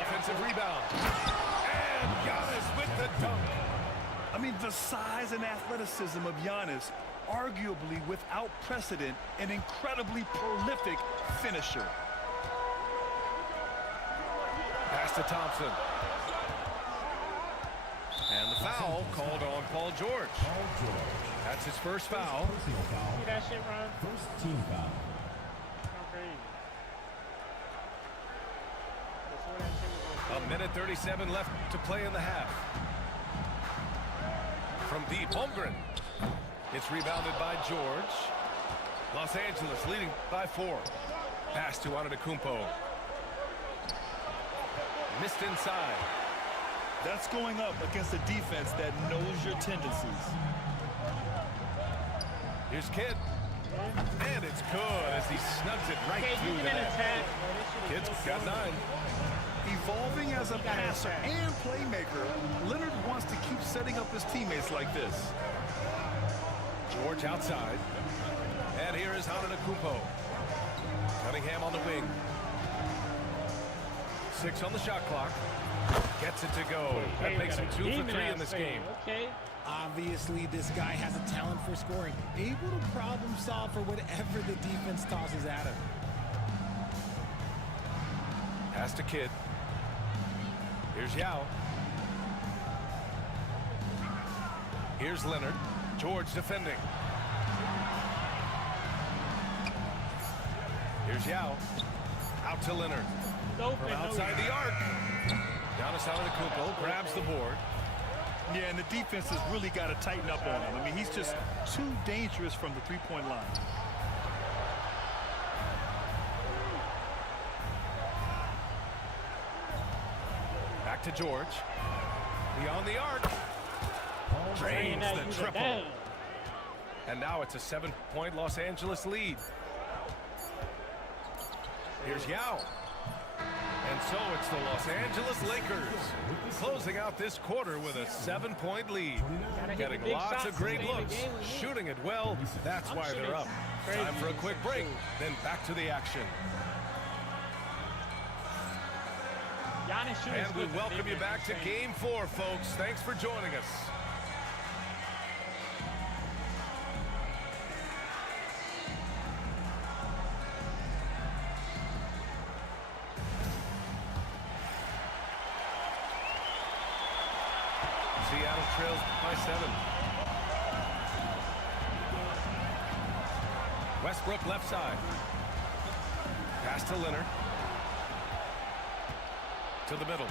Offensive rebound. And Giannis with the dunk. I mean, the size and athleticism of Giannis, arguably without precedent, an incredibly prolific finisher. Pass to Thompson. And the foul called on Paul George. That's his first foul. See that shit, Ron? First team foul. A minute 37 left to play in the half. From deep, Holmgren. It's rebounded by George. Los Angeles leading by 4. Pass to Antetokounmpo. Missed inside. That's going up against a defense that knows your tendencies. Here's Kidd. And it's good as he snugs it right through the net. Kidd's got 9. Evolving as a passer and playmaker, Leonard wants to keep setting up his teammates like this. George outside. And here is Antetokounmpo. Cunningham on the wing. 6 on the shot clock. Gets it to go. That makes him 2 for 3 in this game. Okay. Obviously, this guy has a talent for scoring. Able to problem solve for whatever the defense tosses at him. Pass to Kidd. Here's Yao. Here's Leonard. George defending. Here's Yao. Out to Leonard. From outside the arc. Giannis Antetokounmpo grabs the board. Yeah, and the defense has really got to tighten up on him. I mean, he's just too dangerous from the three-point line. Back to George. Beyond the arc. Drains the triple. And now it's a 7-point Los Angeles lead. Here's Yao. And so it's the Los Angeles Lakers closing out this quarter with a 7-point lead. Getting lots of great looks, shooting it well. That's why they're up. Time for a quick break, then back to the action. And we welcome you back to Game 4, folks. Thanks for joining us. Seattle trails by 7. Westbrook left side. Pass to Leonard. To the middle.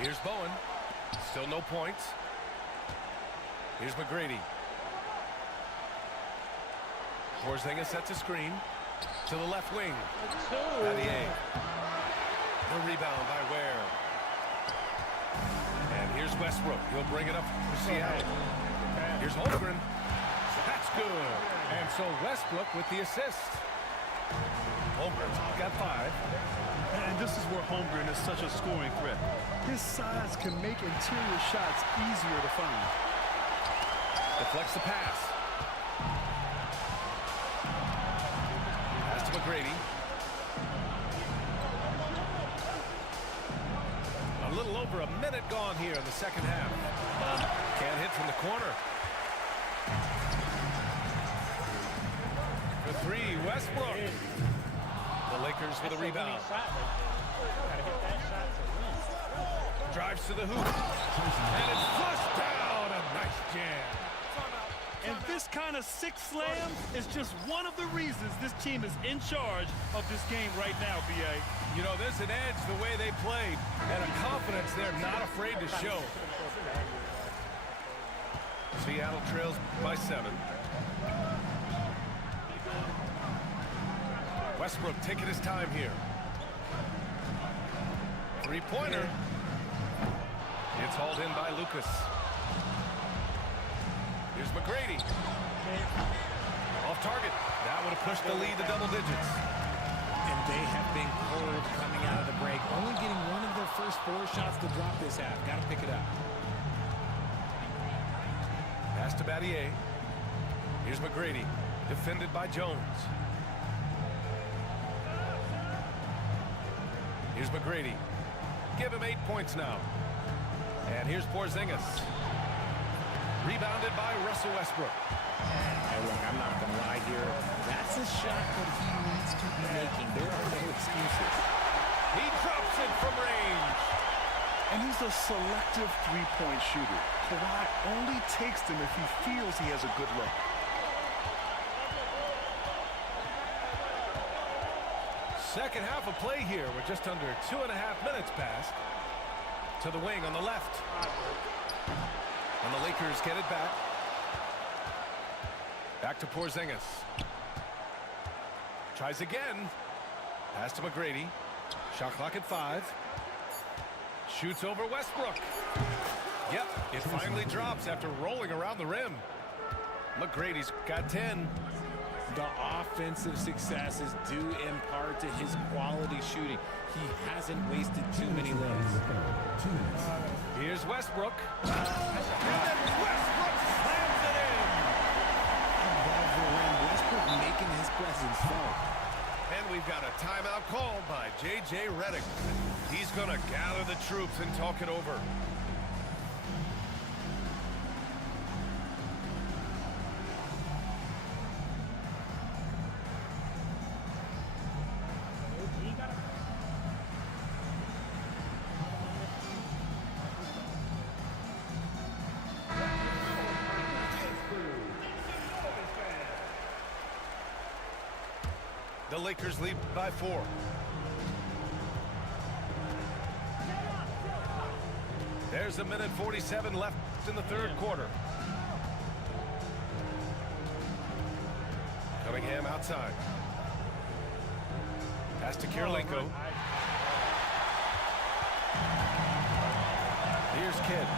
Here's Bowen. Still no points. Here's McGrady. Porzingis sets a screen. To the left wing. Battier. The rebound by Ware. And here's Westbrook. He'll bring it up for Seattle. Here's Holmgren. That's good. And so Westbrook with the assist. Holmgren's got 5. And this is where Holmgren is such a scoring threat. His size can make interior shots easier to find. Deflects the pass. Pass to McGrady. A little over a minute gone here in the second half. Can't hit from the corner. For 3, Westbrook. The Lakers with a rebound. Drives to the hoop. And it's flushed down. A nice jam. And this kind of six slam is just one of the reasons this team is in charge of this game right now, B.A. You know, there's an edge the way they played and a confidence they're not afraid to show. Seattle trails by 7. Westbrook taking his time here. 3-pointer. It's hauled in by Lucas. Here's McGrady. Off target. That would have pushed the lead to double digits. And they have been cold coming out of the break. Only getting one of their first 4 shots to drop this half. Got to pick it up. Pass to Battier. Here's McGrady. Defended by Jones. Here's McGrady. Give him 8 points now. And here's Porzingis. Rebounded by Russell Westbrook. Hey, look, I'm not going to lie here. That's a shot that he needs to be making. There are no excuses. He drops it from range. And he's a selective three-point shooter. Kawhi only takes them if he feels he has a good look. Second half of play here. We're just under 2.5 minutes past. To the wing on the left. And the Lakers get it back. Back to Porzingis. Tries again. Pass to McGrady. Shot clock at 5. Shoots over Westbrook. Yep, it finally drops after rolling around the rim. McGrady's got 10. The offensive success is due in part to his quality shooting. He hasn't wasted too many looks. Here's Westbrook. And then Westbrook slams it in. Above the rim, Westbrook making his presence felt. And we've got a timeout called by J.J. Redick. He's going to gather the troops and talk it over. The Lakers lead by 4. There's a minute 47 left in the third quarter. Cunningham outside. Pass to Kirilenko. Here's Kidd.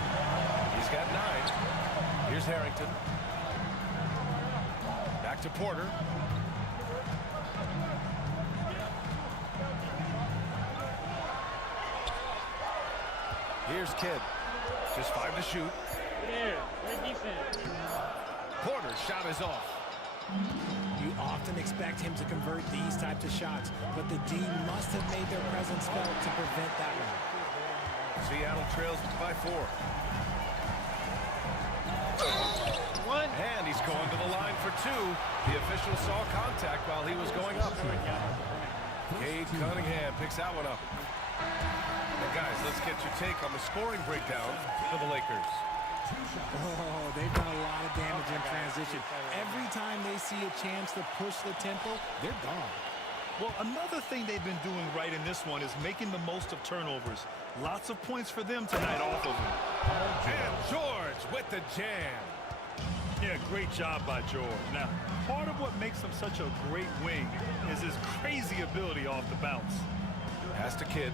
He's got 9. Here's Harrington. Back to Porter. Here's Kidd. Just 5 to shoot. There. Great defense. Porter's shot is off. You often expect him to convert these types of shots, but the D must have made their presence felt to prevent that one. Seattle trails by 4. And he's going to the line for 2. The official saw contact while he was going up. Cade Cunningham picks that one up. And guys, let's get your take on the scoring breakdown for the Lakers. Oh, they've done a lot of damage in transition. Every time they see a chance to push the tempo, they're gone. Well, another thing they've been doing right in this one is making the most of turnovers. Lots of points for them tonight off of them. And George with the jam. Yeah, great job by George. Now, part of what makes him such a great wing is his crazy ability off the bounce. Pass to Kidd.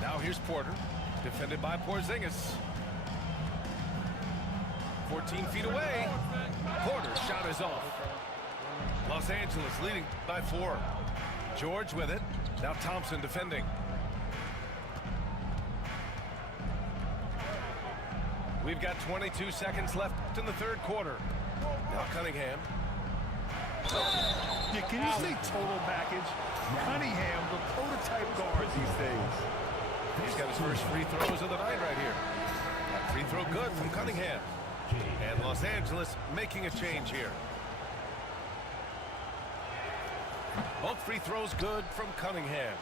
Now here's Porter, defended by Porzingis. 14 feet away. Porter's shot is off. Los Angeles leading by 4. George with it. Now Thompson defending. We've got 22 seconds left in the third quarter. Now Cunningham. Yeah, can you say total package? Cunningham, the prototype guard these days. He's got his first free throws of the night right here. That free throw good from Cunningham. And Los Angeles making a change here. Both free throws good from Cunningham.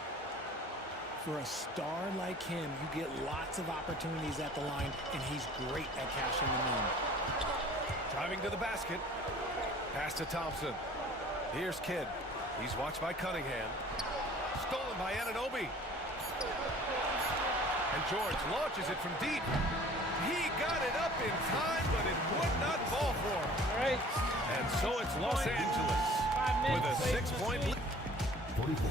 For a star like him, you get lots of opportunities at the line, and he's great at cashing them in. Driving to the basket. Pass to Thompson. Here's Kidd. He's watched by Cunningham. Stolen by Anunoby. And George launches it from deep. He got it up in time, but it would not fall for him. All right. And so it's Los Angeles with a 6-point lead. 44.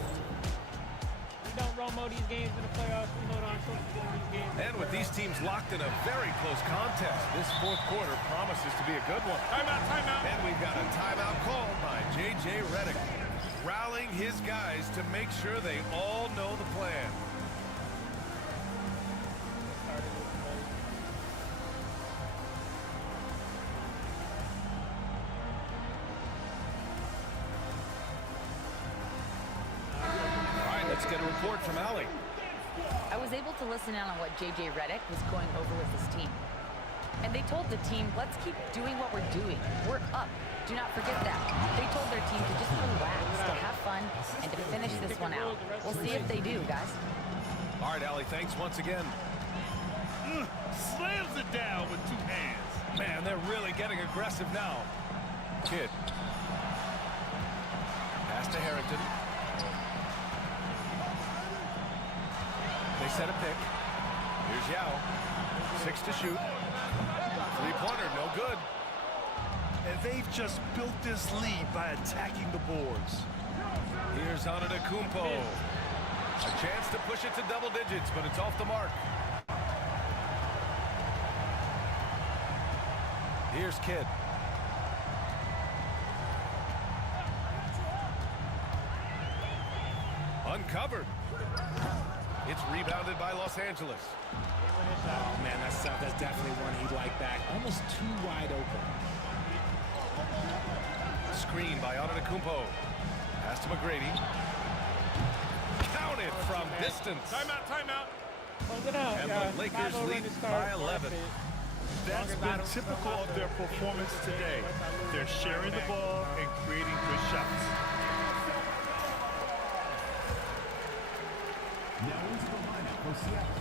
We don't Romo these games in the playoffs. We know that I'm supposed to win these games. And with these teams locked in a very close contest, this fourth quarter promises to be a good one. Timeout, timeout. And we've got a timeout called by J.J. Redick, rallying his guys to make sure they all know the plan. Let's get a report from Allie. I was able to listen in on what J.J. Redick was going over with his team. And they told the team, let's keep doing what we're doing. We're up. Do not forget that. They told their team to just relax, to have fun, and to finish this one out. We'll see if they do, guys. All right, Allie, thanks once again. Slams it down with 2 hands. Man, they're really getting aggressive now. Kidd. Pass to Harrington. They set a pick. Here's Yao. 6 to shoot. 3-pointer, no good. And they've just built this lead by attacking the boards. Here's Antetokounmpo. A chance to push it to double digits, but it's off the mark. Here's Kidd. Uncovered. It's rebounded by Los Angeles. Oh, man, that's definitely one he'd like back. Almost too wide open. Screen by Antetokounmpo. Pass to McGrady. Counted from distance. Timeout. And the Lakers lead by 11. That's been typical of their performance today. They're sharing the ball and creating good shots. Now into the lineup for Seattle.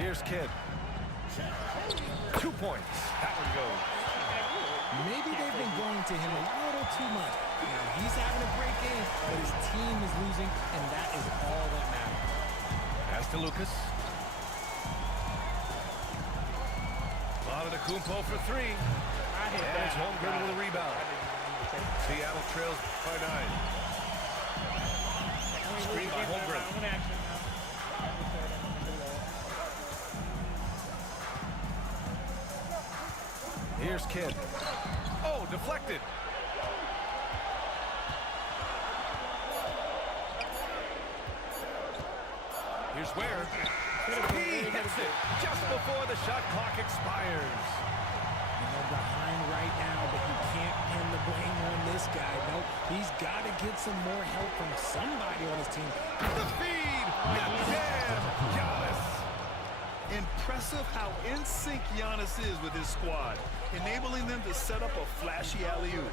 Here's Kidd. 2 points. That one goes. Maybe they've been going to him a little too much. Now, he's having a great game, but his team is losing, and that is all that matters. Pass to Lucas. Antetokounmpo for 3. And it's Holmgren with a rebound. Seattle trails by 9. Screen by Holmgren. Here's Kidd. Oh, deflected. Here's Ware. He hits it just before the shot clock expires. You know, behind right now, but you can't pin the blame on this guy. Nope, he's got to get some more help from somebody on his team. The feed! The jam! Giannis! Impressive how in sync Giannis is with his squad, enabling them to set up a flashy alley-oop.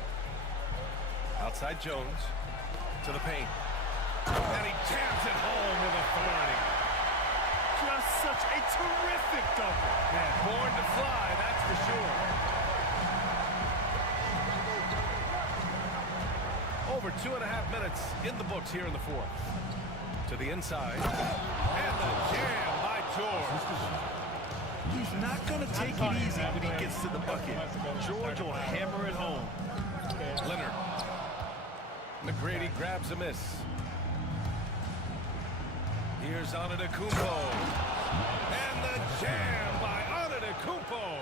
Outside Jones to the paint. And he jams it home with authority. Just such a terrific double. Man, born to fly, that's for sure. Over 2.5 minutes in the books here in the fourth. To the inside. And the jam by George. He's not going to take it easy when he gets to the bucket. George will hammer it home. Leonard. McGrady grabs a miss. Here's Antetokounmpo. And the jam by Antetokounmpo.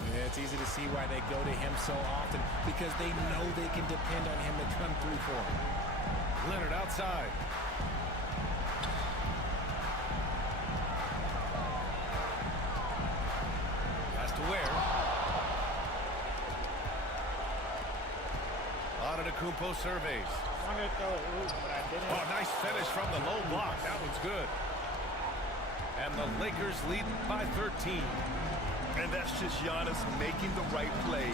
Yeah, it's easy to see why they go to him so often, because they know they can depend on him to come through for them. Leonard outside. Pass to Ware. Antetokounmpo surveys. Oh, nice finish from the low block. That one's good. And the Lakers lead by 13. And that's just Giannis making the right play,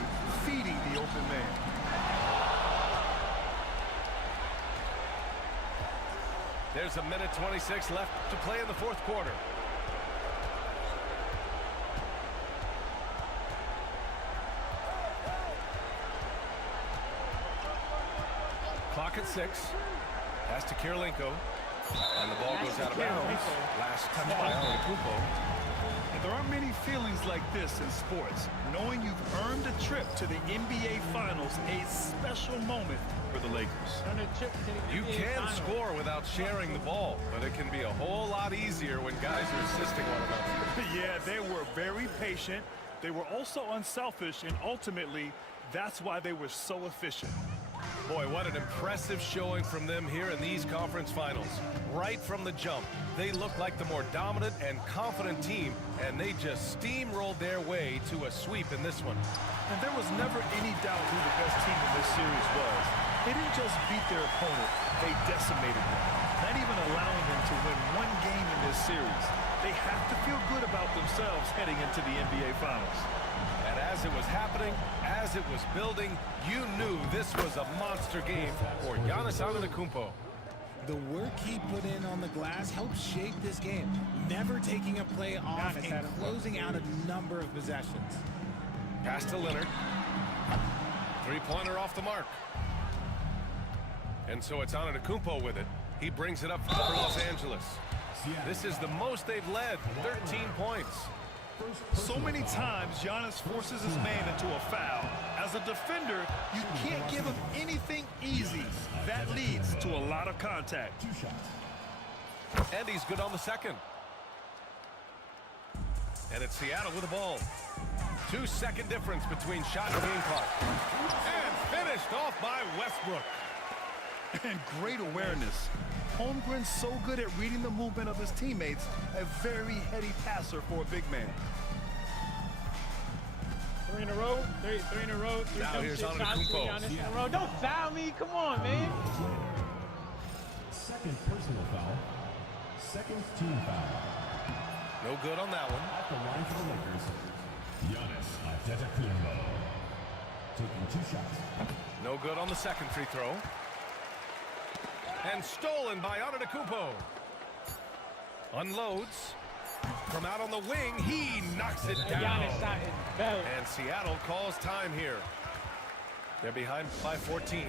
feeding the open man. There's 1:26 left to play in the fourth quarter. Clock at 6. Pass to Kirilenko. And the ball goes out of bounds. Last touch by Antetokounmpo. And there aren't many feelings like this in sports. Knowing you've earned a trip to the NBA Finals, a special moment for the Lakers. You can score without sharing the ball, but it can be a whole lot easier when guys are assisting one another. Yeah, they were very patient. They were also unselfish, and ultimately, that's why they were so efficient. Boy, what an impressive showing from them here in these conference finals. Right from the jump, they looked like the more dominant and confident team, and they just steamrolled their way to a sweep in this one. And there was never any doubt who the best team in this series was. They didn't just beat their opponent, they decimated them, not even allowing them to win one game in this series. They have to feel good about themselves heading into the NBA Finals. And as it was happening, as it was building, you knew this was a monster game for Giannis Antetokounmpo. The work he put in on the glass helped shape this game, never taking a play off and closing out a number of possessions. Pass to Leonard. Three-pointer off the mark. And so it's Antetokounmpo with it. He brings it up for Los Angeles. This is the most they've led, 13 points. So many times, Giannis forces his man into a foul. As a defender, you can't give him anything easy. That leads to a lot of contact. And he's good on the second. And it's Seattle with the ball. 2-second difference between shot and game clock. And finished off by Westbrook. And great awareness. Holmgren's so good at reading the movement of his teammates, a very heady passer for a big man. Three in a row. Three in a row. Now here's Antetokounmpo. In a row. Don't foul me. Come on, man. Second personal foul. Second team foul. No good on that one. At the line for the Lakers, Giannis Antetokounmpo. Taking 2 shots. No good on the second free throw. And stolen by Antetokounmpo. Unloads. From out on the wing, he knocks it down. And Seattle calls time here. They're behind by 14.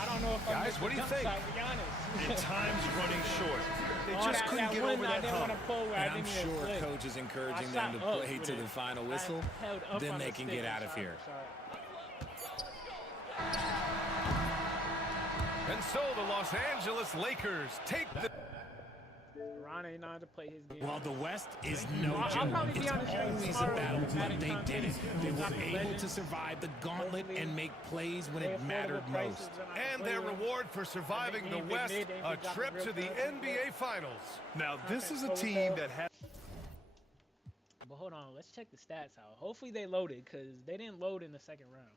I don't know if guys, what do you think? And time's running short. They just couldn't get over that hump. And I'm sure coach is encouraging them to play to the final whistle. Then they can get out of here. And so the Los Angeles Lakers take the... Ron ain't know how to play his game. While the West is no joke, it's always a battle, but they did it. They were able to survive the gauntlet and make plays when it mattered most. And their reward for surviving the West, a trip to the NBA Finals. Now, this is a team that has... But hold on, let's check the stats out. Hopefully they loaded, because they didn't load in the second round.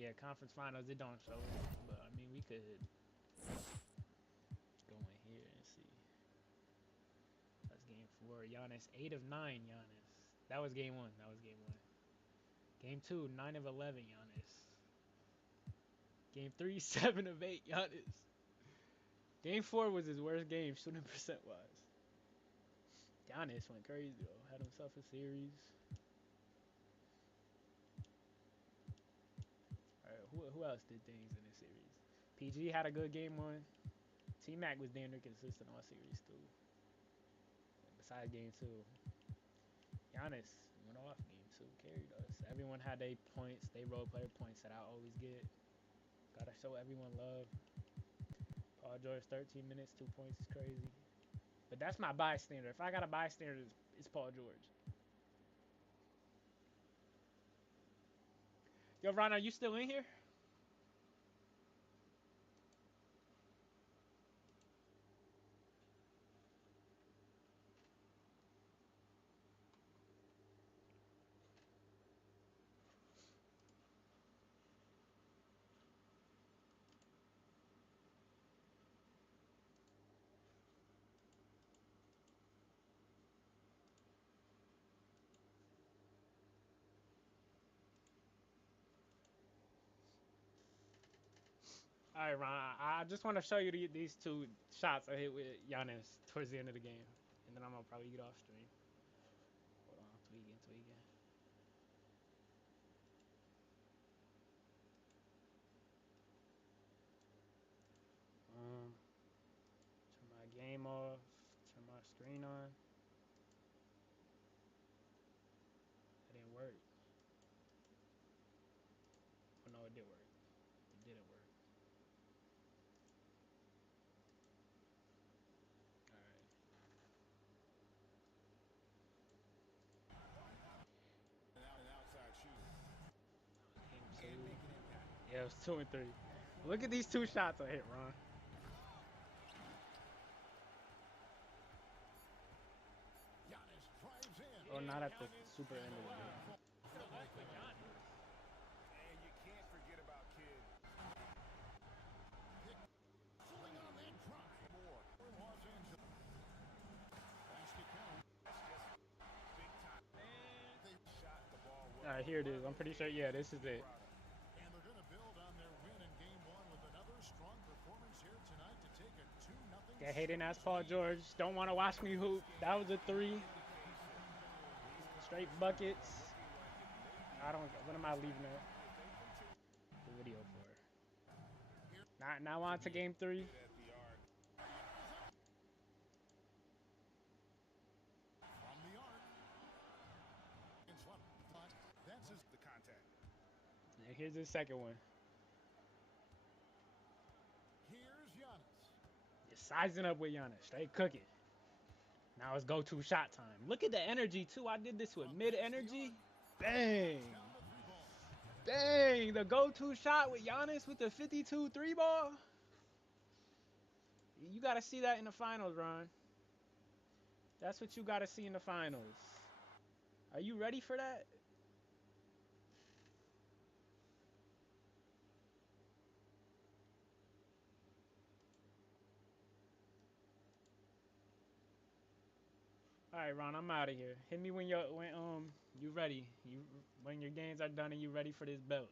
Yeah, conference finals, it don't show it, but I mean, we could go in here and see. That's game 4. Giannis, 8 of 9, Giannis. That was game 1. That was game 1. Game 2, 9 of 11, Giannis. Game 3, 7 of 8, Giannis. Game 4 was his worst game, shooting percent-wise. Giannis went crazy, though. Had himself a series. Who else did things in this series? PG had a good game 1. T-Mac was damn near consistent all series too. Besides game 2. Giannis went off game 2, carried us. Everyone had their points, they role player points that I always get. Gotta show everyone love. Paul George, 13 minutes, 2 points is crazy. But that's my bystander. If I got a bystander, it's Paul George. Yo, Ron, are you still in here? All right, Ron, I just want to show you these 2 shots I hit with Giannis towards the end of the game. And then I'm going to probably get off stream. Hold on, tweaking. Turn my game off, turn my screen on. It didn't work. Oh, no, it did work. It didn't work. Yeah, it was 2 and 3. Look at these 2 shots I hit, Ron. Oh, not at the super end of the game. with Giannis. And you can't forget about Kidd. Pulling on that drive. More for Los Angeles. Basket count. That's just big time. They shot the ball well. All right, here it is. I'm pretty sure. Yeah, this is it. And they're going to build on their win in Game 1 with another strong performance here tonight to take a 2-0. Get hating ass Paul George. Don't want to watch me hoop. That was a 3. Straight buckets. I don't. What am I leaving the video for? Now on to Game 3. From the arc. That's the contact. And here's the second one. Here's Giannis. Just sizing up with Giannis. Straight cooking. Now it's go-to shot time. Look at the energy, too. I did this with mid-energy. Bang. Dang, the go-to shot with Giannis with the 52 3-ball. You got to see that in the finals, Ron. That's what you got to see in the finals. Are you ready for that? All right, Ron, I'm out of here. Hit me when you ready. When your games are done and you ready for this belt.